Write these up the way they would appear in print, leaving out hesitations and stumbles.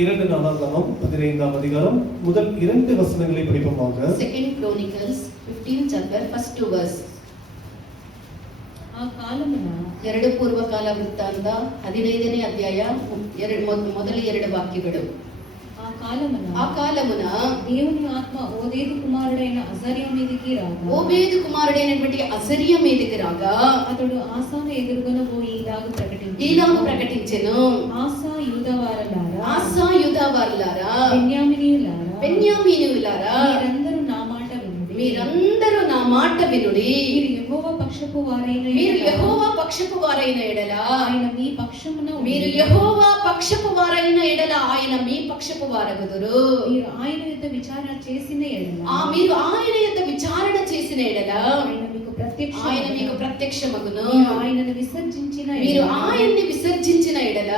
2 நாளாகமம் 15ஆம் அதிகாரம் முதல் 2 வசனங்களை படிப்போமாக. 2 Chronicles 15th chapter first 2 verse. ಆ ಕಾಲమున 2 పూర్వకాల వృత్తాంత 15ನೇ ಅಧ್ಯಾಯ ಮೊದಲ 2 ವಾಕ್ಯಗಳು. ఆ కాలమున దేవుని ఆత్మ ఓబేదు కుమారుడైనటువంటి అజర్య మీదకి రాగా అతడు ఆసాను ఎదురుగన పోయి ఇలాగ ప్రకటించెను. ఆసా యూదావారలారా బెన్యామీనీయులారా మీరందరూ నా మాట వినుడి. మీరు యెహోవా పక్షపు వారైన ఎడల ఆయన మీ పక్షమున మీరు యెహోవా పక్షపు వారైన ఎడల ఆయన మీ పక్షపు వారగుదురు. మీరు ఆయన యుద్ధ విచారణ చేసిన ఎడల ఆయన మీకు ప్రత్యక్షమగును. ఆయనను విసర్జించిన మీరు ఆయన్ని విసర్జించిన ఎడల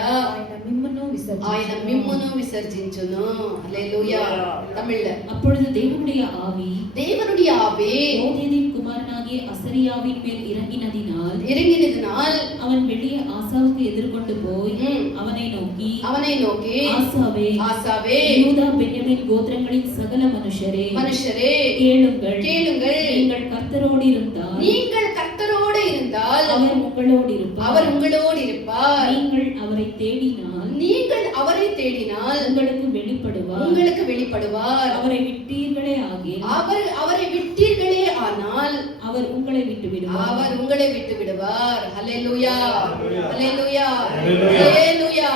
ఆయన మిమ్మును విసర్జించును. హల్లెలూయా. తమిళ. அப்பொழுது தேவனுடைய ஆவி ஓபேதின் குமாரனாகிய அசரியாவின் மேல் இறங்கினதினால் அவன் வெளியே ஆசாவுக்கு எதிர்கொண்டு போய் அவனை நோக்கி ஆசாவே யூதா பென்யமீன் கோத்திரங்களின் சகல மனுஷரே கேளுங்கள் நீங்கள் கர்த்தரோடு இருந்தால் அவர் உங்களோடு இருப்பார். நீங்கள் அவரை தேடினால் உங்களுக்கு வெளிப்படுவார். அவரை விட்டீர்களே ஆனால் அவர் உங்களை விட்டு விடுவார். హల్లెలూయా హల్లెలూయా హల్లెలూయా.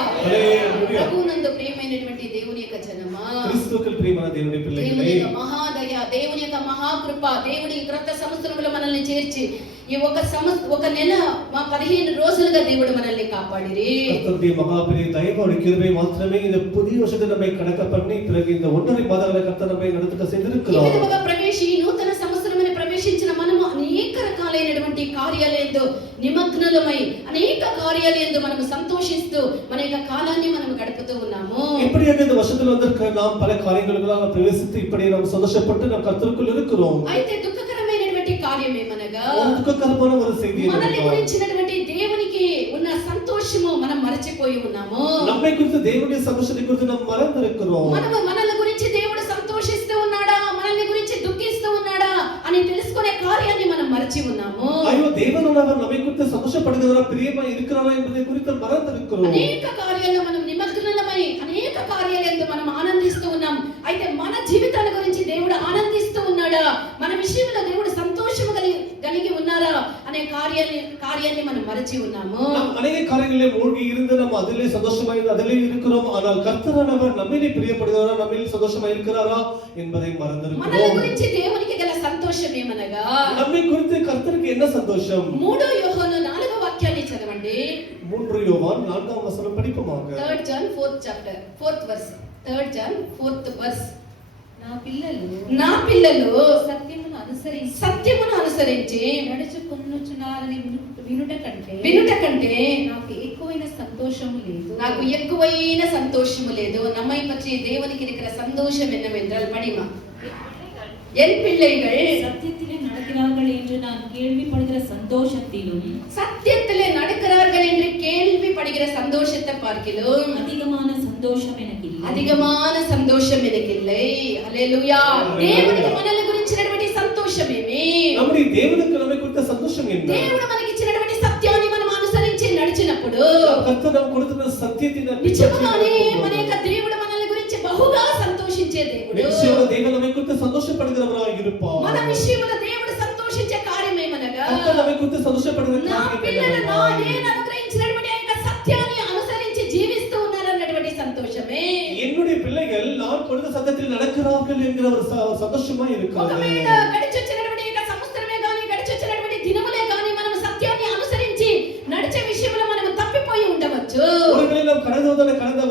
ప్రభునందు ప్రియమైనటువంటి దేవుని యొక్క జనమా, క్రీస్తుకుల్ ప్రియమైన దేవుని పిల్లలే, దేవుని యొక్క మహాదయ, దేవుని యొక్క మహాకృప, దేవుని క్రొత్త సంవత్సరంలో మనల్ని చేర్చి ఈ ఒక నెల 15 రోజులుగా దేవుడు మనల్ని కాపాడిరి. கர்த்தருடைய மகாபெரிய தயவோடு கிருபை மாத்திரமே இந்த புதிய வருஷத்தை நம்மை கடக்க பண்ணி பிறகு இந்த 1.5 மாதங்களை கர்த்தர் நம்மை நடத்துக செய்திருக்கிறார். ఈ విధంగా ఈ నూతన సంవత్సరమున ప్రవేశించిన మనము అనేక రకాలైనటువంటి కార్యాలయంలో నిమగ్నలమై అనేక కార్యాలయంలో మనము సంతోషిస్తూ మన యొక్క కాలాన్ని మనం గడుపుతూ ఉన్నాము. இப்படியாக இந்த வருஷத்துல வந்திருக்கிற நாம் பல காரியங்களுக்குள்ள பிரவேசித்து இப்படி நாம் சந்தோஷப்பட்டு நாம் கர்த்தருக்குள் இருக்கிறோம். అయితే దుఃఖకరమైనటువంటి కార్యం ఏమనగా దుఃఖకరమైన ஒரு செய்தி మనల్ని గురించినటువంటి దేవునికి ఉన్న సంతోషము మనం మరచిపోయి ఉన్నాము. நம்மை குறித்து தேவனுடைய சந்தோஷத்தை குறித்து நாம் மறந்திருக்கிறோம். మనల్ని గురించి దేవుడు సంతోషిస్తూ ఉన్నాడా, మనల్ని గురించి దుఃఖిస్తూ ఉన్నాడా అని తెలుసుకునే కార్యాన్ని మనం మరచి ఉన్నాము. అయ్యో దేవుడన్నவர் நம்மை குறித்து సంతోషப்படுகிறாరా, ప్రియమా இருக்கிறாரா என்பதை குறித்து மறந்திருக்கிறோம். అనేక కార్యాల్లో మనం నిమగ్నమై అనేక కార్యాలయంలో మనం ఆనందిస్తూ ఉన్నాం. అయితే మన జీవితాల గురించి దేవుడు ఆనందిస్తూ ఉన్నాడా, మన విషయంలో దేవుడు సంతోషము కలిగి ఉన్నారా అనే కార్యాన్ని మనం మరచి ఉన్నాము. అనేక కార్యங்களிலே மூழ்கி இருந்து நம்ம அதிலே சந்தோஷமாய் அதிலே இருக்கிறோம். ஆனால் கர்த்தரானவர் நம்மிலே பிரியப்படுகிறாரா, நம்மிலே சந்தோஷமாய் இருக்கிறாரா என்பதை மறந்திருக்கிறோம். మన గురించి దేవునికి గల సంతోషం ఏమనగా நம்மை குறித்து கர்த்தருக்கு என்ன சந்தோஷம்? 3 యోహాను 4వ వాక్యాన్ని చదవండి. 3 యోహాను 4వ వచనం படிப்போமாக. 3rd John 4th chapter 4th verse. 3rd John 4th verse. నా పిల్లలు సత్యమును అనుసరించి నడుచుకొనుచున్నారని వినుట కంటే నాకు ఎక్కువైన సంతోషము లేదు. நம்மை பற்றி தேவனுக்கு இருக்கிற சந்தோஷம் என்னவென்றால் படிமா என் பிள்ளைகள் சத்தியத்திலே நடக்கிறார்கள் என்று நான் கேள்விப்படுகிற சந்தோஷத்தை பார்க்கிலும் அதிகமான சந்தோஷம் எனக்கு இல்லை. ஹல்லேலூயா. దేవునికి మనల గురించినటువంటి సంతోషం ఏమి? நம்முடைய దేవునికి நம்மை குறித்த సంతోషం என்ன? దేవుడు మనకి ఇచ్చినటువంటి సత్యాన్ని మనం అనుసరించి నడిచినప్పుడు కర్తర్ நமக்கு கொடுத்த సత్యத்தின் నిజంగానే మన యొక్క దేవుడు మనల గురించి బహుగా సంతోషించే దేవుడు. నిజంగా దేవుడు நம்மை குறித்து సంతోషப்படுகிறவராய் இருப்பார். మన విషయంలో దేవుడు సంతోషించే కార్యం ఏమనగా కర్తర్ நம்மை குறித்து సంతోషப்படுகிற నా పిల్లలు నేను అనుగ్రహించినటువంటి యొక్క సత్యాన్ని అనుసరించి జీవిస్తూ ఉన్నారన్నటువంటి సంతోషమే. என்னுடைய பிள்ளைகள் நான் கொடுத்த சத்தத்தில் நடக்கிறார்கள் என்கிற ஒரு சந்தோஷமா இருக்கிறது. ఒకవేళ గడిచొచ్చినటువంటి యొక్క సంవత్సరమే గాని గడిచొచ్చినటువంటి దినములే గాని మనం సత్యాన్ని అనుసరించి నడిచే విషయంలో మనం తప్పిపోయి ఉండవచ్చు. ஒருவேளை நாம் கடந்த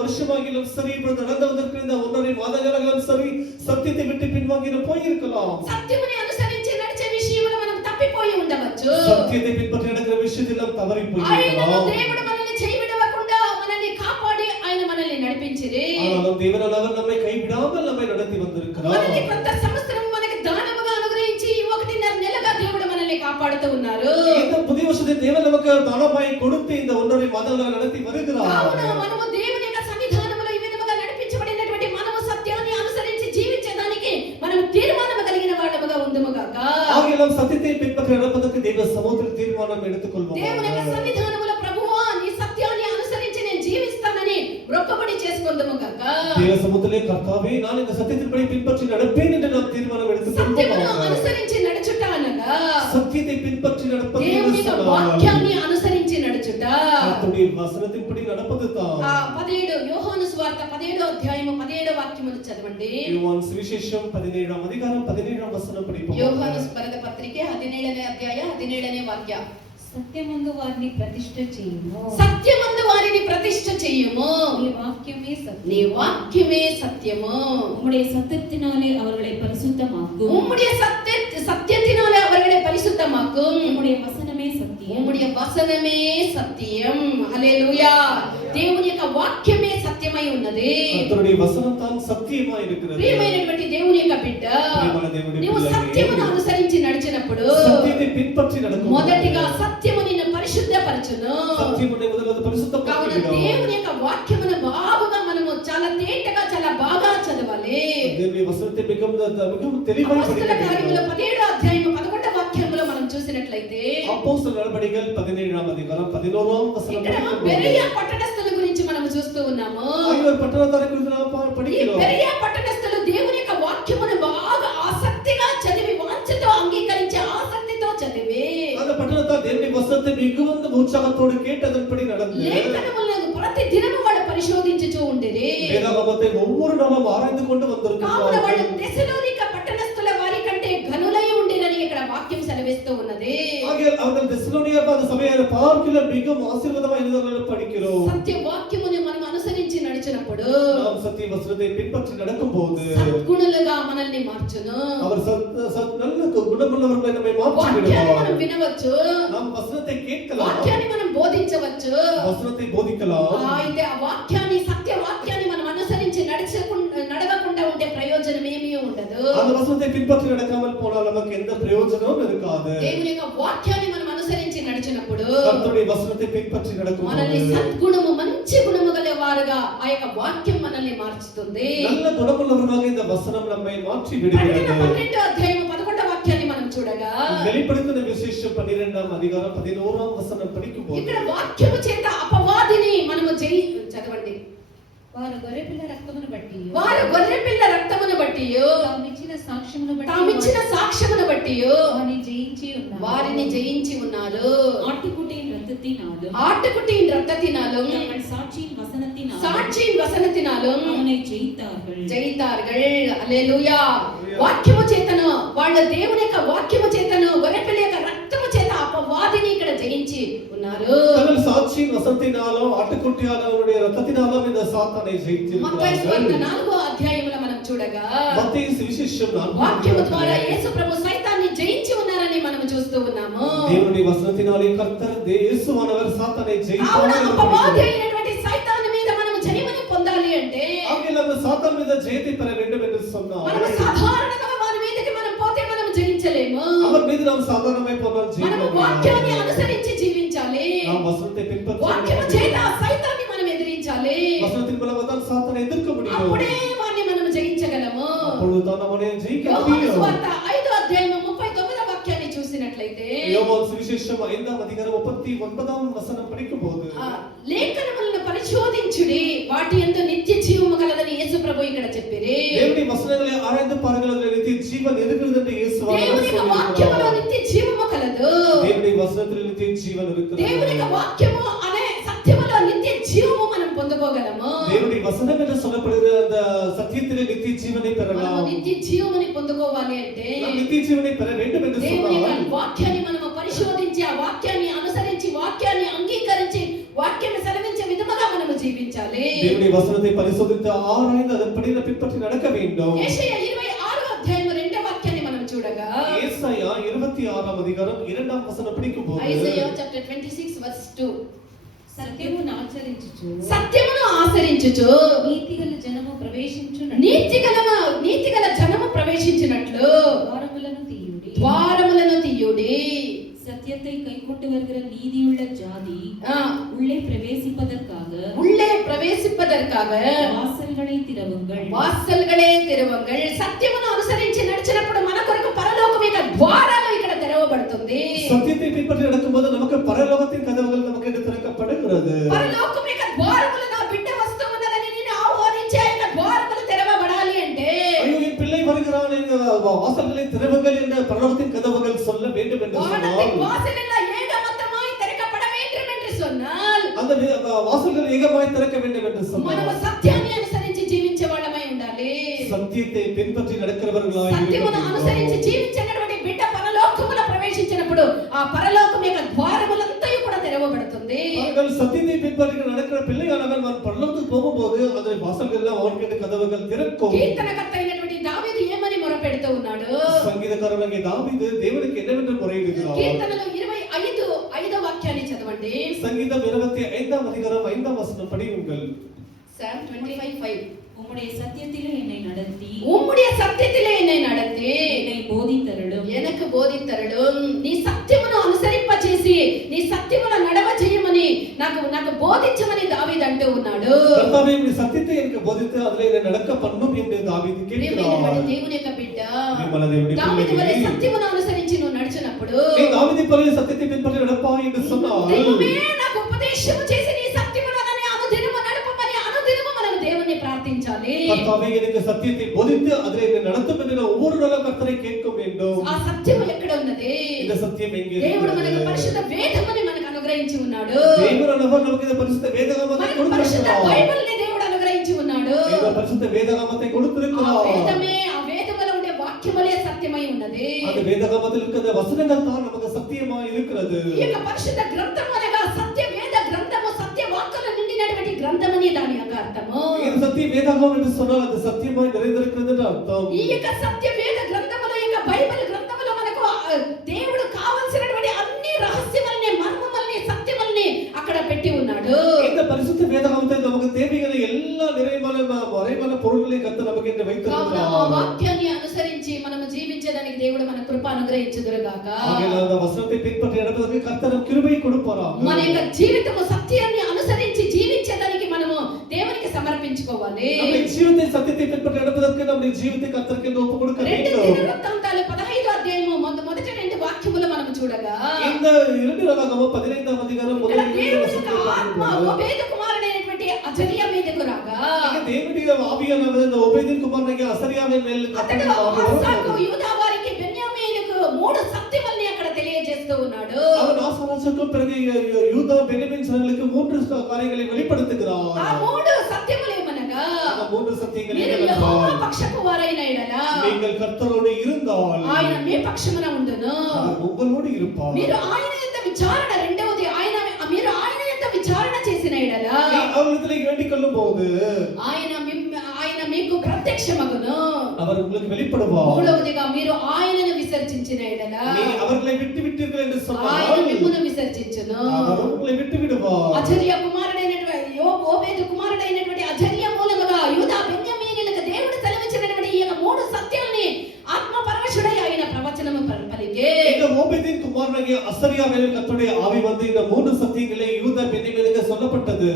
வருஷமாகிலும் சரி, இப்பொழுது நடந்து வந்திருக்கிற 1.5 மாதங்களாகிலும் சரி, சத்தியத்தை விட்டு பின்வாங்கி போய் இருக்கலாம். సత్యముని అనుసరించి నడిచే విషయంలో మనం తప్పిపోయి ఉండవచ్చు. సత్యத்தை பின்பற்றி நடக்கிற விஷயத்தில் நாம் தவறி போய் இருக்கலாம். దేవుడు మనల్ని చేయవిడవకుండా మనల్ని కాపాడి ఆయన మనల్ని నడిపించిరి. ஆனாலும் தேவனானவர் நம்மை கைவிடாமல் நம்மை நடத்தி வந்திருக்கிறார். మనల్ని కొత్త సంవత్సరం మనకి దానముగా అనుగ్రహించి 1.5 నెలగా దేవుడు మనల్ని కాపాడుతూ ఉన్నారు. இந்த புதிய வருஷத்தை தேவன் நமக்கு தானமாய் கொடுத்து இந்த 1.5 மாதங்களை நடத்தி வருகிறார். కావున మనము దేవుని యొక్క సన్నిధానములో ఈ విధముగా నడిపించ సత్యத்தை పిன்பற்றி நடப்பதற்கு தேவ சமூகத்தில் தீர்மானம் எடுத்துக்கொள்வோம். దేవుని యొక్క సన్నిధానములో ప్రభువా నీ సత్యాన్ని అనుసరించి నేను జీవిస్తానని మొక్కుబడి చేసుకొందుము గాక. தேவ சமூகத்திலே கர்த்தாவே நான் இந்த சத்தியத்தின்படி பின்பற்றி நடப்பேன் என்று நாம் தீர்மானம் సత్యమును எடுத்துக்கொள்வோம். అనుసరించి నడుచుట అనగా சத்தியத்தை பின்பற்றி நடப்பது దేవుని యొక్క వాక్యాన్ని అనుసరించి నడుచుట. கர்த்தருடைய வசனத்தின்படி நடப்பதுதான். 17 యోహాను సువార్త 17వ అధ్యాయము 17వ వాక్యమును చదవండి. யோவான் சுவிசேஷம் 17ஆம் அதிகாரம் 17ஆம் வசனம் படிப்போம். యోహాను బరద పత్రిక 17వ అధ్యాయ 17వ వాక్య. సత్యమందు వారిని ప్రతిష్ఠ చేయుము. సత్యమందు వారిని ప్రతిష్ఠ చేయుము. నీ వాక్యమే సత్యం. నీ వాక్యమే సత్యము. உம்முடைய சத்தத்தினாலே அவர்களை பரிசுத்தமாக்கும். உம்முடைய சத்தியத்தினாலே அவர்களை பரிசுத்தமாக்கும். உம்முடைய வசனமே சத்தியம். உம்முடைய வசனமே సత్యం. హల్లెలూయా. దేవుని యొక్క వాక్యమే సత్యమై ఉన్నది. கர்த்தருடைய வசனம் தான் சத்தியமா இருக்கிறது. ప్రియమైనటువంటి దేవుని యొక్క బిడ్డ, ప్రియమైన దేవుని నీవు పిల్లలే, సత్యమును అనుసరించి నడిచినప్పుడు సత్యத்தை பின்பற்றி நடக்கும் మొదటిగా సత్యము నిన్ను పరిశుద్ధపరచును. సత్యమునే మొదలు పరిశుద్ధపరచును. కావున దేవుని యొక్క వాక్యమును బాగుగా మనము చాలా తేటగా చాలా బాగా చదవాలి. దేవుని వసనத்தை మిகவும் தெளிவாய் అపోస్తల కార్యముల படிக்கணும். 17వ అధ్యాయము 11వ వాక్యములో మనం చూసినట్లయితే அப்போஸ்தலர் நடபடிகள் 17ஆம் அதிகாரம் 11ஆம் வசனம் ఇక్కడ బెరియా పట్టణస్థుల గురించి మనం చూస్తూ ఉన్నాము. ஆகியோர் பட்டணத்தாரை குறித்து நாம் ఈ படிக்கிறோம். బెరియా పట్టణస్థులు దేవుని యొక్క వాక్యమును బాగా ఆసక్తిగా చదివి వాంఛతో అంగీకరించి ఆసక్తితో చదివి அந்த பட்டணத்தார் தேவனுடைய வசனத்தை மிகுந்த உற்சாகத்தோடு கேட்டு அதன்படி நடந்து లేఖనములను ప్రతి దినము వాళ్ళు పరిశోధించుచూ ఉండేది. வேதாகமத்தை ஒவ்வொரு நாளும் ஆராய்ந்து கொண்டு కావున వాళ్ళు வந்திருக்கிறார்கள். తెస్సలోనిక పట్టణస్థుల వారి కంటే ఘనులై ఉండిరని ఇక్కడ వాక్యం సెలవిస్తూ ఉన్నది. ஆகியோர் அவர்கள் தெசலோனியா அந்த சபையை பார்க்கிலும் மிகவும் ஆசீர்வாதமாக இருந்தவர்கள் படிக்கிறோம். సత్య వాక్యమును మనం అనుసరించి నడిచినప్పుడు நாம் சத்திய வசனத்தை பின்பற்றி நடக்கும்போது సద్గుణులుగా మనల్ని మార్చును. அவர் நல்ல குணமுள்ளவர்களை நம்மை மாற்றி వాక్యాన్ని మనం விடுவார். వినవచ్చు, நாம் వசனத்தை கேட்கலாம், వాక్యాన్ని మనం బోధించవచ్చు. వసనத்தை బోధిக்கலாம். అయితే ఆ వాక్యాన్ని సత్య వాక్యాన్ని మనం అనుసరించి నడవకుండా ఉంటే ప్రయోజనం ఏమీ ఉండదు. அந்த వసనத்தை பின்பற்றி நடக்காமல் போனால் நமக்கு எந்த பிரயோஜனமும் இருக்காது. దేవుని యొక్క వాక్యాన్ని మనం అనుసరించి నడిచినప్పుడు கர்த்தருடைய வசனத்தை பின்பற்றி మనల్ని நடக்கும்போது సద్గుణము మంచి గుణము గల వారుగా ఆ యొక్క వాక్యం మనల్ని మార్చుతుంది. நல்ல குணமுள்ளவர்களாக இந்த வசனம் நம்மை மாற்றி ప్రకటన விடுகிறது. 12వ అధ్యాయము 11వ వాక్యాన్ని మనం చూడగా வெளிப்படுத்தின விசேஷம் 12ஆம் அதிகாரம் 11ஆம் வசனம் படிக்கும்போது ఇక్కడ వాక్యము చేత అపవాదిని మనము చదవండి. వారు గొర్రెపిల్ల రక్తమును బట్టి వారు గొర్రెపిల్ల రక్తమును బట్టి తామిచ్చిన సాక్ష్యమును బట్టి వారిని జయించి ఉన్నారు. ஆட்டுக்குட்டியின் ரத்தத்தினாலும் தங்கள் சாட்சியின் வசனத்தினாலும் அவனை ஜெயித்தார்கள். హల్లెలూయా. వాక్యము చేతను వాళ్ళ దేవుని యొక్క వాక్యము చేతను గొర్రెపిల్ల యొక్క రక్తము చేత అపవాదిని ఇక్కడ జయించి ఉన్నారు. தங்கள் சாட்சியின் வசனத்தினாலும் ஆட்டுக்குட்டியாலும் அவருடைய ரத்தத்தினாலும் இந்த சாத்தானை మత్తయి సువార్త ஜெயித்திருக்கிறார்கள். 4వ అధ్యాయములో మనం చూడగా மத்தேயு சுவிசேஷம் 4ஆம் వాక్యము ద్వారా அதிகாரத்திலே యేసు ప్రభు సైతాన్ని జయించి ఉన్నారని మనం చూస్తూ ఉన్నాము. தேவனுடைய வசனத்தினாலே கர்த்தர் இயேசுவானவர் சாத்தானை కావున ஜெயித்தார். అపవాది అయినటువంటి సైతాను మీద మనం జయముని పొందాలి అంటే ஆகிய நம்ம சாத்தான் மீது ஜெயத்தை பெற வேண்டும் என்று சொன்னார். మనం సాధారణంగా వారి మీదకి మనం పోతే మనం జయించలేము. அவர் மீது நாம் சாதாரணமாய் போனால் మనం ஜெயிக்க వాక్యాన్ని முடியாது. అనుసరించి జీవించాలి. நாம் வசனத்தை பின்பற்ற వాక్యము చేత ఆ సైతాన్ని మనం ఎదిరించాలి. வசனத்தின் மூலமாக தான் சாத்தானை எதிர்க்க முடியும். అప్పుడే వారిని మనం జయించగలము. அப்பொழுதுதான் அவனை ஜெயிக்க యోహాను முடியும். సువార్త 5వ అధ్యాయము 39వ వాక్యాన్ని చూసినట్లయితే யோவான் சுவிசேஷம் 5ஆம் அதிகாரம் 39ஆம் வசனம் படிக்கும்போது లేఖనములను పరిశోధించుడి వాటి యందు నిత్య జీవము కలదని యేసు ప్రభు ఇక్కడ చెప్పిరి. தேவனுடைய வசனங்களை ஆராய்ந்து பாருங்கள், அதில் நித்திய ஜீவன் இருக்கிறது என்று இயேசுவானவர் దేవుని యొక్క వాక్యములో சொல்லியிருக்கிறார். నిత్య జీవము కలదు. தேவனுடைய வசனத்தில் நித்திய ஜீவன் இருக்கிறது. దేవుని యొక్క వాక్యము అనే సత్యములో నిత్య జీవము మనం పొందుకోగలము. தேவனுடைய வசனம் என்று சொல்லப்படுகிற அந்த சத்தியத்திலே நித்திய ஜீவனை మనము பெறலாம். నిత్య జీవముని పొందుకోవాలి అంటే நாம் நித்திய ஜீவனை பெற வேண்டும் என்று దేవుని యొక్క சொன்னால் వాక్యాన్ని మనము పరిశోధించి ఆ వాక్యాన్ని అనుసరించి వాక్యాన్ని అంగీకరించి వాక్యాన్ని సెలవించే విధముగా మనము జీవించాలి. தேவனுடைய வசனத்தை பரிசோதித்து ஆராய்ந்து அதன்படி பின்பற்றி நடக்க வேண்டும். యెషయా 26వ అధ్యాయం 2వ వాక్యాన్ని మనం చూడగా ஏசாயா 26ஆம் அதிகாரம் 2ஆம் வசனம் படிக்கும்போது ఐజయా చాప్టర్ 26 వర్స్ 2 సత్యమును ఆచరించుచు నీతిగల జనము నీతిగల జనము ప్రవేశించినట్లు ద్వారములను తీయుడి. சத்தியத்தை கைக்கொண்டு வருகிற நீதியுள்ள ஜாதி உள்ளே பிரவேசிப்பதற்காக வாசல்களை திறவுங்கள். సత్యమును అనుసరించి నడిచినప్పుడు మన కొరకు పరలోకం యొక్క ద్వారాలు ఇక్కడ తెరవబడతాయి. நடக்கும்போது நமக்கு பரலோகத்தின் கதவுகள் நமக்கு என்று திறக்கப்படுகிறது. పరలోకం యొక్క ద్వారములు నా బిడ్డ వస్తూ ఉన్నదని నేను ఆహ్వానించే ఆ యొక్క ద్వారములు తెరవబడాలి అంటే ஐயோ என் பிள்ளை வருகிறான் என்ற வாசல்களை திறவுகள் என்ற பரலோகத்தின் கதவுகள் சொல்ல வேண்டும் என்று வானத்தின் சொன்னால் வாசலெல்லாம் ஏகமத்தமாய் திறக்கப்பட வேண்டும் என்று சொன்னால் அந்த வாசல்கள் ஏகமாய் திறக்க வேண்டும் என்று சொன்னால் మనము సత్యాన్ని అనుసరించి జీవించే వాళ్ళమై ఉండాలి. சத்தியத்தை பின்பற்றி நடக்கிறவர்களாய் సత్యమును అనుసరించి జీవించినటువంటి బిడ్డ పరలోకములో ప్రవేశించినప్పుడు ఆ పరలోకం యొక్క ద్వారములంతా కూడా తెరవబడుతుంది. அவர்கள் சத்தியத்தை பின்பற்றி நடக்கிற பிள்ளையானவன் அவன் பரலோகத்துக்கு போகும்போது அந்த வாசல்கள் எல்லாம் அவனுக்கு கதவுகள் திறக்கும். కీర్తనకర్త అయినటువంటి దావీదు ఏమని మొరపెడుతూ ఉన్నాడు? సంగీతకారులైన దావీదు దేవునికి என்னவென்று முறையிடுகிறார். కీర్తనలో 25వ వాక్యాన్ని చదవండి. సంగీతం 25వ అధికారం 5వ వచనం படியுங்கள். Psalm 25:5 உம்முடைய சத்தியத்திலே என்னை நடத்தி உம்முடைய சத்தியத்திலே என்னை நடத்தி என்னை போதித்தருளும் எனக்கு బోధింతరుడం నీ సత్యమును అనుసరింపచేసి నీ సత్యమును నడవ చేయమని నాకు బోధించమని దావీదు అంటూ ఉన్నాడు. కర్తావే నీ సత్యத்தை எனக்கு போதித்து அதிலே என்னை நடக்க பண்ணும் என்று దావీదు కేட்கிறார். దేవుని యొక్క బిడ్డ మన దేవుని దావీదు వలె పిల్లలు సత్యమును అనుసరించి నువ్వు నడిచినప్పుడు நீ தாவீது போல சத்தியத்தை பின்பற்றி நடப்பாய் என்று சொன்னார். దైవమే నాకు ఉపదేశము చేసి నీ సత్యమును నన్ను అనుదినము నడుపమని అనుదినము మనం దేవుని ప్రార్థించాలి. கர்த்தாவே எனக்கு சத்தியத்தை போதித்து அதிலே என்னை நடத்தும் என்று நான் ஒவ்வொரு நாளும் கர்த்தரை கேட்க வேண்டும். ఆ సత్యము ఎక్కడ ఉన్నది? இந்த சத்தியம் எங்கே దేవుడు మనకు இருக்கிறது? పరిశుద్ధ వేదముని మనకు అనుగ్రహించి ఉన్నాడు. దేవుడనவர் நமக்கு இந்த பரிசுத்த வேதாகமத்தை మనకు పరిశుద్ధ கொடுத்திருக்கிறார். బైబిల్ని దేవుడు అనుగ్రహించి ఉన్నాడు. இந்த பரிசுத்த வேதாகமத்தை ఆ கொடுத்திருக்கிறார். వేదమే ఆ వేదములో ఉండే వాక్యములే సత్యమై ఉన్నది. அந்த வேதாகமத்தில் இருக்கிற வசனங்கள் தான் நமக்கு சத்தியமாய் இருக்கிறது. ఈ యొక్క పరిశుద్ధ గ్రంథము అనగా సత్య వేద గ్రంథము సత్య వాక్కుల నిండినటువంటి గ్రంథమని దాని యొక్క అర్థము. இந்த సత్య వేదాగమం என்று சொன்னால் அது సత్యமாய் நிறைந்திருக்கிறது என்று అర్థం. ఈ యొక్క సత్య వేద గ్రంథములో ఈ యొక్క బైబిల్ గ్రంథములో మనకు దేవుడు కావాల్సినటువంటి అన్ని రహస్యములని మర్మములని సత్యములని అక్కడ పెట్టి ఉన్నాడు. இந்த பரிசுத்த வேதாகமத்தில் நமக்கு தேவையான எல்லா மறைவான பொருள்களை கர்த்தர் நமக்கு என்று కావున ఆ வைத்திருக்கிறார். వాక్యాన్ని అనుసరించి మనము జీవించేదానికి దేవుడు మన కృప అనుగ్రహించుదురుగాక. ஆகையால் அந்த வசனத்தை பின்பற்றி நடப்பதற்கு கர்த்தர் கிருபை கொடுப்பாராக. మన యొక్క జీవితము సత్యాన్ని అనుసరించి జీవించేదానికి మనము దేవునికి సమర్పించుకోవాలి. நம்முடைய ஜீவித்தை சத்தியத்தை பின்பற்றி நடப்பதற்கு நம்முடைய ஜீவித்தை கர்த்தருக்கு என்று ஒப்பு கொடுக்க 2 வேண்டும். దినవృత్తాంతాలు 15వ అధ్యాయము మొదటి 2 వాక్యములు మనము చూడగా இந்த 2 நாளாகம 15వ అధికారం ఇక్కడ మొదటి దేవుని యొక్క వచనం ఆత్మ ఓబేదు కుమారుడైనటువంటి అజర్యా మీదకు రాగా దేవుడి ఆవియానவர் இந்த ஓபேதின் குமாரனாகிய அசரியாவின் மேல் అతడు ఆసాకు యూదా వారికి బెన్యామీనుకు 3 సత్యముల్ని అక్కడ తెలియజేస్తూ ఉన్నాడు. அவன் ஆசாராஜுக்கும் பிறகு யூதா பென்யமீன் ஜனங்களுக்கு 3 காரியங்களை வெளிப்படுத்துகிறார். ఆ 3 సత్యములు ఏమనగా அந்த 3 సత్యங்கள் మీరు என்னவென்றால் యెహోవా పక్షపు వారైన ఎడల நீங்கள் கர்த்தரோடு இருந்தால் ఆయన మీ పక్షమున ఉండును. அவர் உங்களோடு இருப்பார். మీరు ఆయన యొక్క విచారణ రెండవది మీరు ఆయన యొక్క విచారణ చేసిన ఎడల அவரிடத்திலே வேண்டிக் கொள்ளும்போது ఆయన మీకు ప్రత్యక్షమగును. அவர் உங்களுக்கு வெளிப்படுவார். మూడవదిగా మీరు ఆయనను విసర్జించిన ఎడల நீ அவர்களை விட்டு விட்டீர்கள் என்று ఆయన சொன்னால் మిమ్మును విసర్జించును. அவர் உங்களை விட்டு விடுவார். అజర్య కుమారుడైనటువంటి ఓబేదు కుమారుడైనటువంటి అజర్య మూలముగా యూదా బెన్యామీనులకు దేవుడు సెలవిచ్చినటువంటి ఈ యొక్క 3 సత్యాల్ని ఆత్మ పరవశుడై ఆయన ప్రవచనము పలికే இந்த ஓபேதின் குமாரனாகிய அசரியாவின் கர்த்தருடைய ஆவி வந்து இந்த 3 சத்தியங்களை யூதா பென்யமீனுக்கு சொல்லப்பட்டது.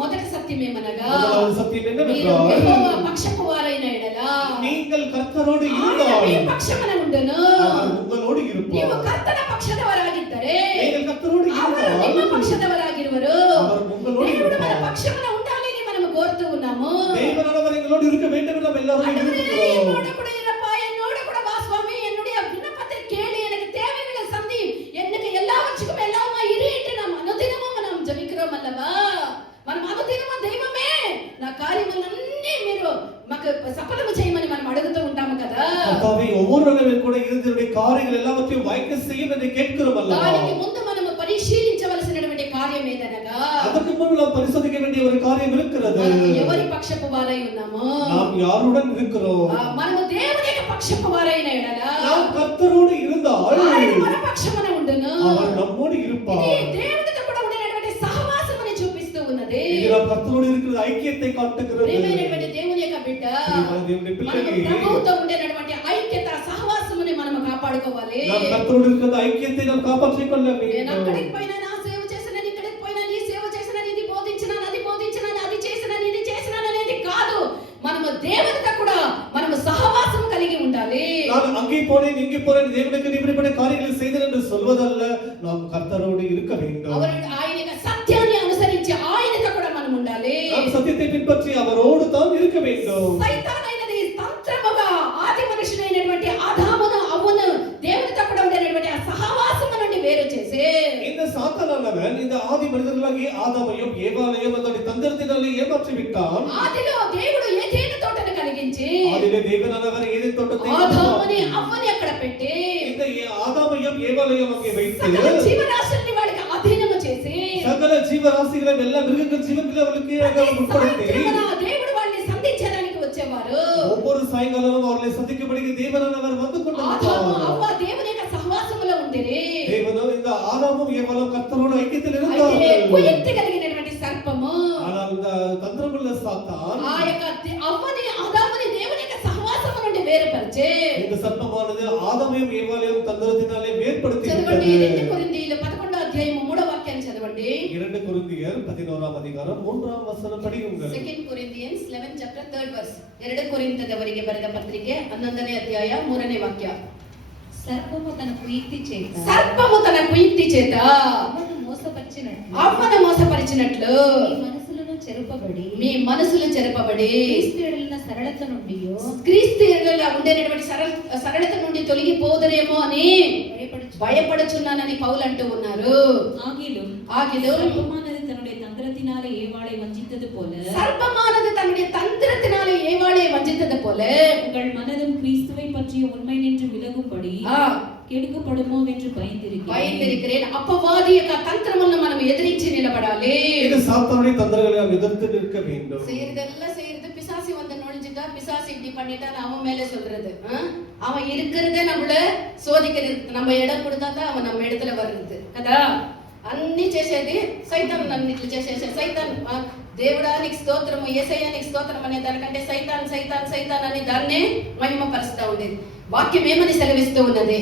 మొదటి సత్యం ఏమనగా முதலாவது சத்தியம் మీరు என்னவென்றால் యెహోవా పక్షపు వారైన ఎడల நீங்கள் கர்த்தரோடு ఆయన మీ இருந்தால் పక్షమున ఉండును. அவர் உங்களோடு ನೀವು இருப்பார். ಕರ್ತನ ಪಕ್ಷದವರಾಗಿದ್ದರೆ நீங்கள் கர்த்தரோடு ಅವರು ನಿಮ್ಮ இருந்தால் ಪಕ್ಷದವರಾಗಿರುವರು. அவர் உங்களோடு దేవుడు మన இருப்பார். పక్షమున ఉండాలి అని మనము కోరుతూ ఉన్నాము. தேவனானவர் எங்களோடு இருக்க வேண்டும் என்று நாம் எல்லாரும் விரும்புகிறோம். என்னோட கூட இருப்பா, என்னோட கூட வா சுவாமி, என்னுடைய விண்ணப்பத்தை கேளு, எனக்கு தேவைகளை சந்தி, எனக்கு எல்லாவற்றுக்கும் எல்லாமா இரு என்று நாம் అనుదినము మనం జపిக்கிறோம் அல்லவா? మనం అనుదినము దైవమే నా కార్యములన్నీ మీరు మాకు సఫలము చేయమని మనం అడుగుతూ ఉంటాము కదా. கர்த்தாவே ஒவ்வொரு நாளும் கூட இருந்தவருடைய காரியங்கள் எல்லாவற்றையும் வாய்க்க செய்யும் என்று கேட்கிறோம் அல்லவா? దానికి ముందు మనము పరిశీలించవలసినటువంటి కార్యం ఏదనగా அதற்கு முன்பு நாம் பரிசோதிக்க வேண்டிய ஒரு காரியம் இருக்கிறது. మనము ఎవరి పక్షపు వారై ఉన్నాము? நாம் யாருடன் இருக்கிறோம்? మనము దేవుని యొక్క పక్షపు వారైన ఎడల நாம் கர்த்தரோடு இருந்தால் ఆయన మన పక్షమున ఉండును. அவர் நம்மோடு இருப்பார். ఇది దేవునితో కూడా ఉండేటువంటి సహవాసముని చూపిస్తూ ఉన్నది. இது நாம் கர்த்தரோடு இருக்கிற ஐக்கியத்தை காட்டுகிறது. ప్రియమైనటువంటి దేవుని యొక్క బిడ్డ, பிரியமான தேவனுடைய మనము பிள்ளைகளே, ప్రభువుతో ఉండేటువంటి ఐక్యత సహవాసముని మనము కాపాడుకోవాలి. நாம் కర్తரோடு இருக்கிற ஐக்கியத்தை நாம் காப்பாற்றிக் கொள்ள నేను வேண்டும். అక్కడికి పోయినా నా సేవ చేసినాను, ఇక్కడికి పోయినా నీ సేవ చేసినాను, ఇది బోధించినాను, అది బోధించినాను, అది చేసినాను, ఇది చేసినాను అనేది కాదు. మనము దేవునితో కూడా మనము సహవాసం కలిగి ఉండాలి. நான் அங்கே போனேன் இங்கே போனேன் தேவனுக்கு இப்படிப்பட்ட காரியங்களை செய்தேன் என்று சொல்வதல்ல. நாம் கர்த்தரோடு இருக்க வேண்டும். ఆయన యొక్క సత్యాన్ని అనుసరించి ఆయనతో కూడా మనం ఉండాలి. நாம் సత్యத்தை பின்பற்றி அவரோடு தான் இருக்க வேண்டும். సైతానైనది తంత్రముగా ఆది మనుషులైనటువంటి ఆదామును అవ్వను దేవునితో కూడా ఉండేటువంటి ఆ సహవాసము నుండి వేరు చేసి இந்த சாத்தானானவன் இந்த ஆதி மனிதர்களாகிய ஆதாமையும் ஏவாளையும் அதோட தந்திரத்தினாலே ஏமாற்றி விட்டான். ఆదిలో దేవుడు ఏదెను తోటను కలిగించి ஆதிலே தேவனானவர் ஏதேன் தோட்டத்தை ఆదాముని అవ్వని అక్కడ పెట్టి இந்த ஆதாமையும் ஏவாளையும் அங்கே సకల வைத்து జీవరాశుల్ని వాడికి అధీనము చేసి சகல ஜீவராசிகளை எல்லா மிருகங்கள் ஜீவன்களை அவளுக்கு உட்படுத்தி దేవుడు వాళ్ళని సంధించడానికి వచ్చేవారు. ஒவ்வொரு சாயங்காலமும் அவர்களை சந்திக்கும்படி தேவனானவர் வந்து ఆదాము கொண்டிருந்தார். అవ్వ దేవుని యొక్క సహవాసములో ఉండిరి. தேவனோ இந்த ஆதாமும் ஏவாளும் கர்த்தரோடு ஐக்கியத்தில் అయితే இருந்தார்கள். కుయుక్తి కలిగినటువంటి సర్పము ஆனால் இந்த தந்திரமுள்ள சாத்தான் ఆ యొక్క అవ్వని ఆదాముని దేవుని యొక్క సహవాసము నుండి వేరుపరిచి இந்த சர்ப்பமானது ஆதாமையும் ஏவாளையும் தந்திரத்தினாலே வேறுபடுத்தி చదవండి. விட்டது. 2 కొరింథీయులు 11వ అధ్యాయము 3వ వాక్యాన్ని చదవండి. 2 கொரிந்தியர் 11ஆம் அதிகாரம் 3ஆம் வசனம் படியுங்கள். 2 Corinthians 11 chapter 3rd verse. 2 ಕೊರಿಂಥದವರಿಗೆ ಬರೆದ ಪತ್ರಿಕೆ 11ನೇ ಅಧ್ಯಾಯ 3ನೇ ವಾಕ್ಯ. సర్పము తన కుయుక్తి చేత సర్పము తన కుయుక్తి చేత అవ్వను మోసపరిచినట్లు అవ్వను మోసపరిచినట్లు మీ మనసులను చెరుపబడి మీ మనసులు చెరపబడి క్రీస్తు యేడలిన సరళత నుండి క్రీస్తు యేడల ఉండేటువంటి సరళత నుండి తొలగిపోదరేమో అని భయపడుచున్నానని పౌలు అంటూ ఉన్నారు. ஆகிலும் சர்ப்பமானது தன்னுடைய தந்திரத்தினாலே ஏவாளை வஞ்சித்தது போல சர்ப்பமானது தன்னுடைய தந்திரத்தினாலே ஏவாளை வஞ்சித்தது போல உங்கள் மனதும் கிறிஸ்துவை பற்றிய உண்மை நின்று விலகும்படி கெடுக்கப்படுமோ என்று பயந்திருக்கிறேன். అపవాది యొక్క తంత్రములను మనం ఎదిరించి నిలబడాలి. இந்த சாத்தானுடைய தந்திரங்களை நாம் எதிர்த்து நிற்க வேண்டும். செய்யறதெல்லாம் செய்யறது பிசாசு வந்து நுழைஞ்சிட்டா பிசாசு இப்படி பண்ணிட்டான்னு அவன் மேல சொல்றது. அவன் இருக்கிறதே நம்மள சோதிக்கிறது. நம்ம இடம் கொடுத்தா தான் அவன் நம்ம இடத்துல வர்றது కదా. అన్ని చేసేది సైతాన్ అన్నిట్లు చేసేసే సైతాన్ దేవుడానికి స్తోత్రము యేసయ్యానికి స్తోత్రం అనే దానికంటే సైతాన్ సైతాన్ సైతాన్ అని దాన్నే మహిమపరుస్తూ ఉండేది. వాక్యం ఏమని సెలవిస్తూ ఉన్నది?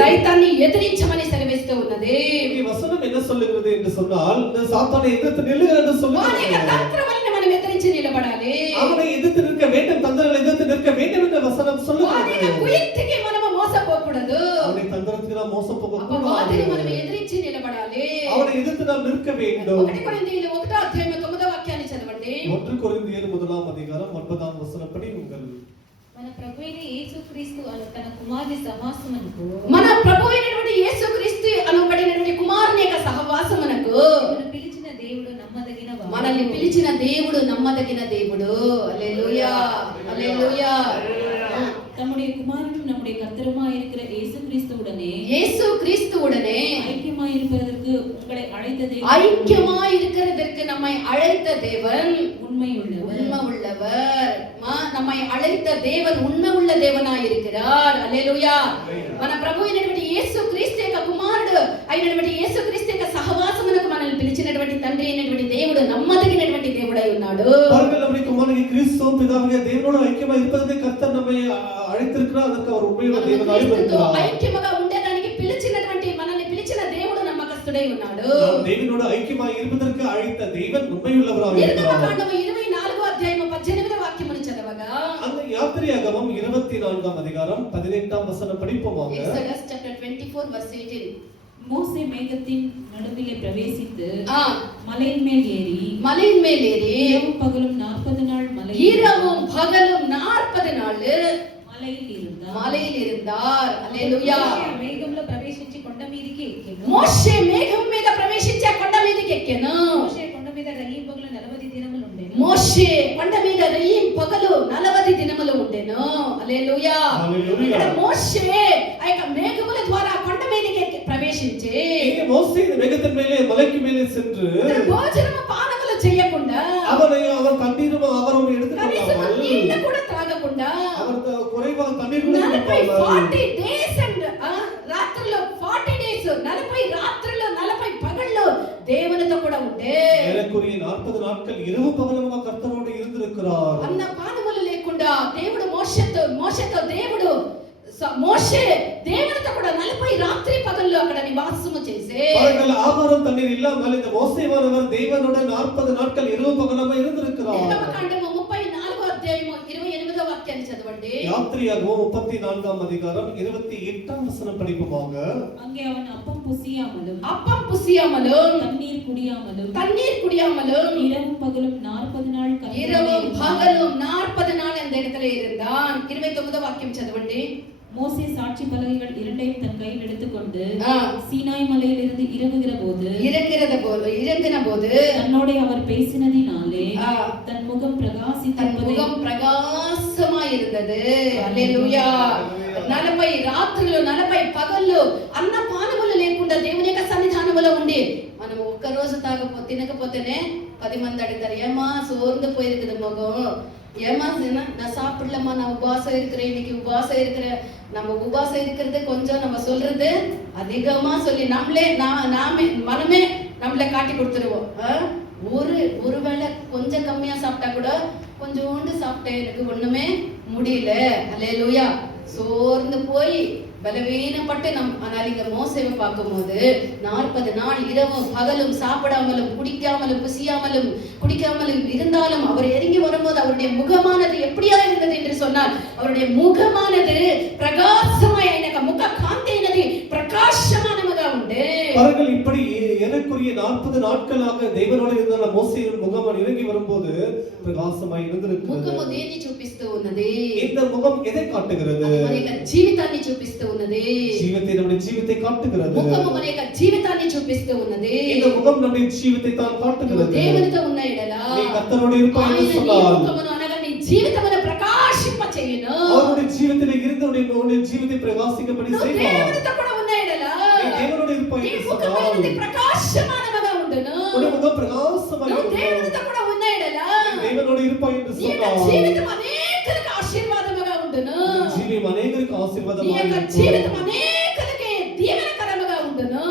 సైతాన్ని ఎదిరించమని సెలవిస్తూ ఉన్నది. ఈ వచనం என்ன சொல்லுகிறது என்று சொன்னால் இந்த சாத்தானை எதிர்த்து நில்லுங்கள் என்று சொல்லுகிறது. అనేక తంత్రములను మనం ఎదిరించి నిలబడాలి. அவனை எதிர்த்து நிற்க வேண்டும், தந்திரங்களை எதிர்த்து நிற்க வேண்டும் என்று வசனம் சொல்லுகிறது. అనేక కుయుక్తికి మనము మోసపోకూడదు. அவனை தந்திரத்துக்கு நாம் மோசம் போகக்கூடாது. అపవాదిని మనం ఎదిరించి నిలబడాలి. அவனை எதிர்த்து நாம் நிற்க வேண்டும். 1 కొరింథీయులు 1వ అధ్యాయం 9వ వాక్యాన్ని చదవండి. 1 కొరింథీయులు 1ఆம் அதிகாரம் 9ஆம் వచనం படியுங்கள். మన ప్రభువైన యేసుక్రీస్తు తన కుమారుని సహవాసమునకు మన ప్రభు అయినటువంటి యేసుక్రీస్తు అనబడినటువంటి కుమారుని యొక్క సహవాసమునకు మనల్ని పిలిచిన దేవుడు నమ్మదగినవాడు. మనల్ని పిలిచిన దేవుడు నమ్మదగిన దేవుడు. హల్లెలూయా హల్లెలూయా. தம்முடைய குமாரனும் நம்முடைய கர்த்தருமாய் இருக்கிற இயேசு கிறிஸ்துவுடனே ஐக்கியமாய் இருப்பதற்கு உங்களை அழைத்த தேவன் ஐக்கியமாய் இருக்கிறதற்கு நம்மை அழைத்த தேவன் உண்மை உள்ளவர். நம்மை అழைத்த దేవుడు ఉண்மை உள்ள தேவனாய் இருக்கிறார். హల్లెలూయా. మన ప్రభు అయినటువంటి యేసుక్రీస్తు యొక్క కుమారుడు అయినటువంటి యేసుక్రీస్తు యొక్క సహవాసమునకు మనల్ని పిలిచినటువంటి తండ్రి అయినటువంటి దేవుడు నమ్మదగినటువంటి దేవుడై ఉన్నాడు. பாருங்கள், நம்முடைய குமாரனாகிய கிறிஸ்து பிதாவாகிய தேவனோடு ஐக்கியமாய் இருப்பதற்கு கர்த்தர் நம்மை அழைத்திருக்கிறார். அதற்கு அவர் உண்மையுள்ள தேவனாய் இருக்கிறார். ఐక్యముగా ఉండడానికి పిలిచినటువంటి మనల్ని పిలిచిన దేవుడు నమ్మకస్తుడై ఉన్నాడు. தேவனோடு ஐக்கியமாய் இருப்பதற்கு அழைத்த தேவன் உண்மையுள்ளவராய் இருக்கிறார். నిర్గమకాండము 24వ అధ్యాయము 18వ వాక్యమును చదవగా அந்த யாத்திரையாகமம் 24ஆம் அதிகாரம் 18ஆம் வசனம் படிப்போமாக. Exodus chapter 24 verse 18. மோசே மேகத்தின் நடுவிலே பிரவேசித்து மலையின் மேல் ஏறி இரவும் பகலும் 40 நாள் இரவும் பகலும் 40 நாள் மலையில் இருந்தார். హల్లెలూయా. మేఘంలో ప్రవేశించి కొండ మీదకి ఎక్కెను. మోషే మేఘం మీద ప్రవేశించి ఆ కొండ మీదకి ఎక్కెను. మోషే కొండ మీద రయ్యి పగలు 40 దినములు ఉండెను. మోషే కొండ మీద రయ్యి పగలు 40 దినములు ఉండెను. హల్లెలూయా. ఇక్కడ మోషే ఆ యొక్క మేఘముల ద్వారా కొండ మీదకి ప్రవేశించి మోషే మేఘத்தின் மேலே மலைக்கு மேலே சென்று భోజనము పానములు చేయకుండా அவர் தண்ணீரும் அவரும் எடுத்துக்கொள்ளாமல் నీళ్లు కూడా తాగకుండా அவர் குறைவாக தண்ணீர் கூட குடிக்காமல் 40 days and రాత్రులు 40 days 40 రాత్రులు 40 పగళ్ళు దేవునితో కూడా ఉండే ఏలకురి 40 నాட்கள் இரவு பகலுமாக கர்த்தரோடு இருந்திருக்கிறார். అన్న పానములు లేకుండా దేవుడు మోషేతో దేవుడు మోషే దేవునితో కూడా 40 రాత్రి పగళ్ళు అక్కడ నివాసము చేసే பாருங்கள், ஆகாரம் தண்ணீர் இல்லாமல் இந்த மோசேவானவர் தேவனோடு 40 நாட்கள் இரவு பகலாக இருந்திருக்கிறார். నిర్గమకాండము 34వ అధ్యాయము 28వ వాక్యాన్ని చదవండి. யாத்திரையாகமம் 34ஆம் அதிகாரம் 28ஆம் வசனம் படிப்போமாக. அங்கே அவன் அப்பம் புசியாமலும் தண்ணீர் குடியாமலும் இரவும் பகலும் 40 நாள் இரவும் பகலும் 40 நாள் அந்த இடத்துல இருந்தான். 29 வாக்கியம் చదవండి. மோசே சாட்சி பலகைகள் இரண்டையும் தன் கையில் எடுத்துக்கொண்டு சீனாய் மலையிலிருந்து இறங்கின போது தன்னோட அவர் பேசினதினாலே தன் முகம் பிரகாசமாய் இருந்தது. அல்லேலூయా. 40 రాత్రులు 40 పగళ్ళు అన్న పానములు లేకుండా దేవుని యొక్క సన్నిధానములో ఉండి మనం ఒక్క రోజు తినకపోతేనే 10 మంది అడుగుతారు, ఏమా సోర్ந்து పోயிருக்குது முகம், ஏமா நான் சாப்பிடலம்மா, நான் உபவாசம் இருக்கிறேன், இன்னைக்கு உபவாசம் இருக்கிறேன். நம்ம உபவாசம் இருக்கிறது கொஞ்சம், நம்ம சொல்றது அதிகமா சொல்லி மனமே நம்மளை காட்டி கொடுத்துருவோம். ஒருவேளை கொஞ்சம் கம்மியா சாப்பிட்டா கூட கொஞ்சோண்டு சாப்பிட்டேன், எனக்கு ஒண்ணுமே முடியல. அல்லேலூயா. சோர்ந்து போய் பலவீனப்பட்டு ஆனால் இங்க மோசேவை பார்க்கும்போது 40 நாள் இரவும் பகலும் சாப்பிடாமலும் குடிக்காமலும் இருந்தாலும் அவர் இறங்கி வரும்போது அவருடைய முகமானது எப்படியா இருந்தது என்று சொன்னால், அவருடைய முகமானது பிரகாசமாய் எனக்கு முக காந்தினது பிரகாசமானதாக உண்டு. அவர்கள் இப்படி எனக்குரிய 40 நாட்களாக தேவனோடு இருந்த மோசேயின் முகம் இறங்கி வரும்போது பிரகாசமாய் இருந்திருக்கிறது. ముఖము దేన్ని చూపిస్తూ ఉన్నది? இந்த முகம் எதை காட்டுகிறது? మన యొక్క జీవితాన్ని చూపిస్తూ ఉన్నది. நம்முடைய ஜீவித்தை காட்டுகிறது. ముఖము మన యొక్క జీవితాన్ని చూపిస్తూ ఉన్నది. இந்த முகம் நம்முடைய ஜீவித்தை தான் காட்டுகிறது. దేవునితో ఉన్న ఎడల நீ கர்த்தரோடு இருப்பாய் என்று சொன்னால் ముఖమును అనగా నీ జీవితమును ప్రకాశింపచేయును. அவருடைய ஜீவித்திலே இருந்து உன்னுடைய ஜீவித்தை பிரகாசிக்கப்படி செய்வார். దేవునితో కూడా ఉన్న ఎడల நீ தேவனோடு இருப்பாய் என்று சொன்னால் சொன்னால் ప్రకాశమానముగా ఉండును. உன்னுடைய முகம் பிரகாசமாய் இருக்கும். దేవునితో కూడా ఉన్న ఎడల தேவனோடு இருப்பாய் என்று சொன்னால் జీవితం అనేకులకు ఆశీర్వాదముగా ఉండును. జీవితం అనేకులకు ఆశీర్వాదముగా இருக்கும். జీవితం అనేకులకు దీవెనకరముగా ఉండును.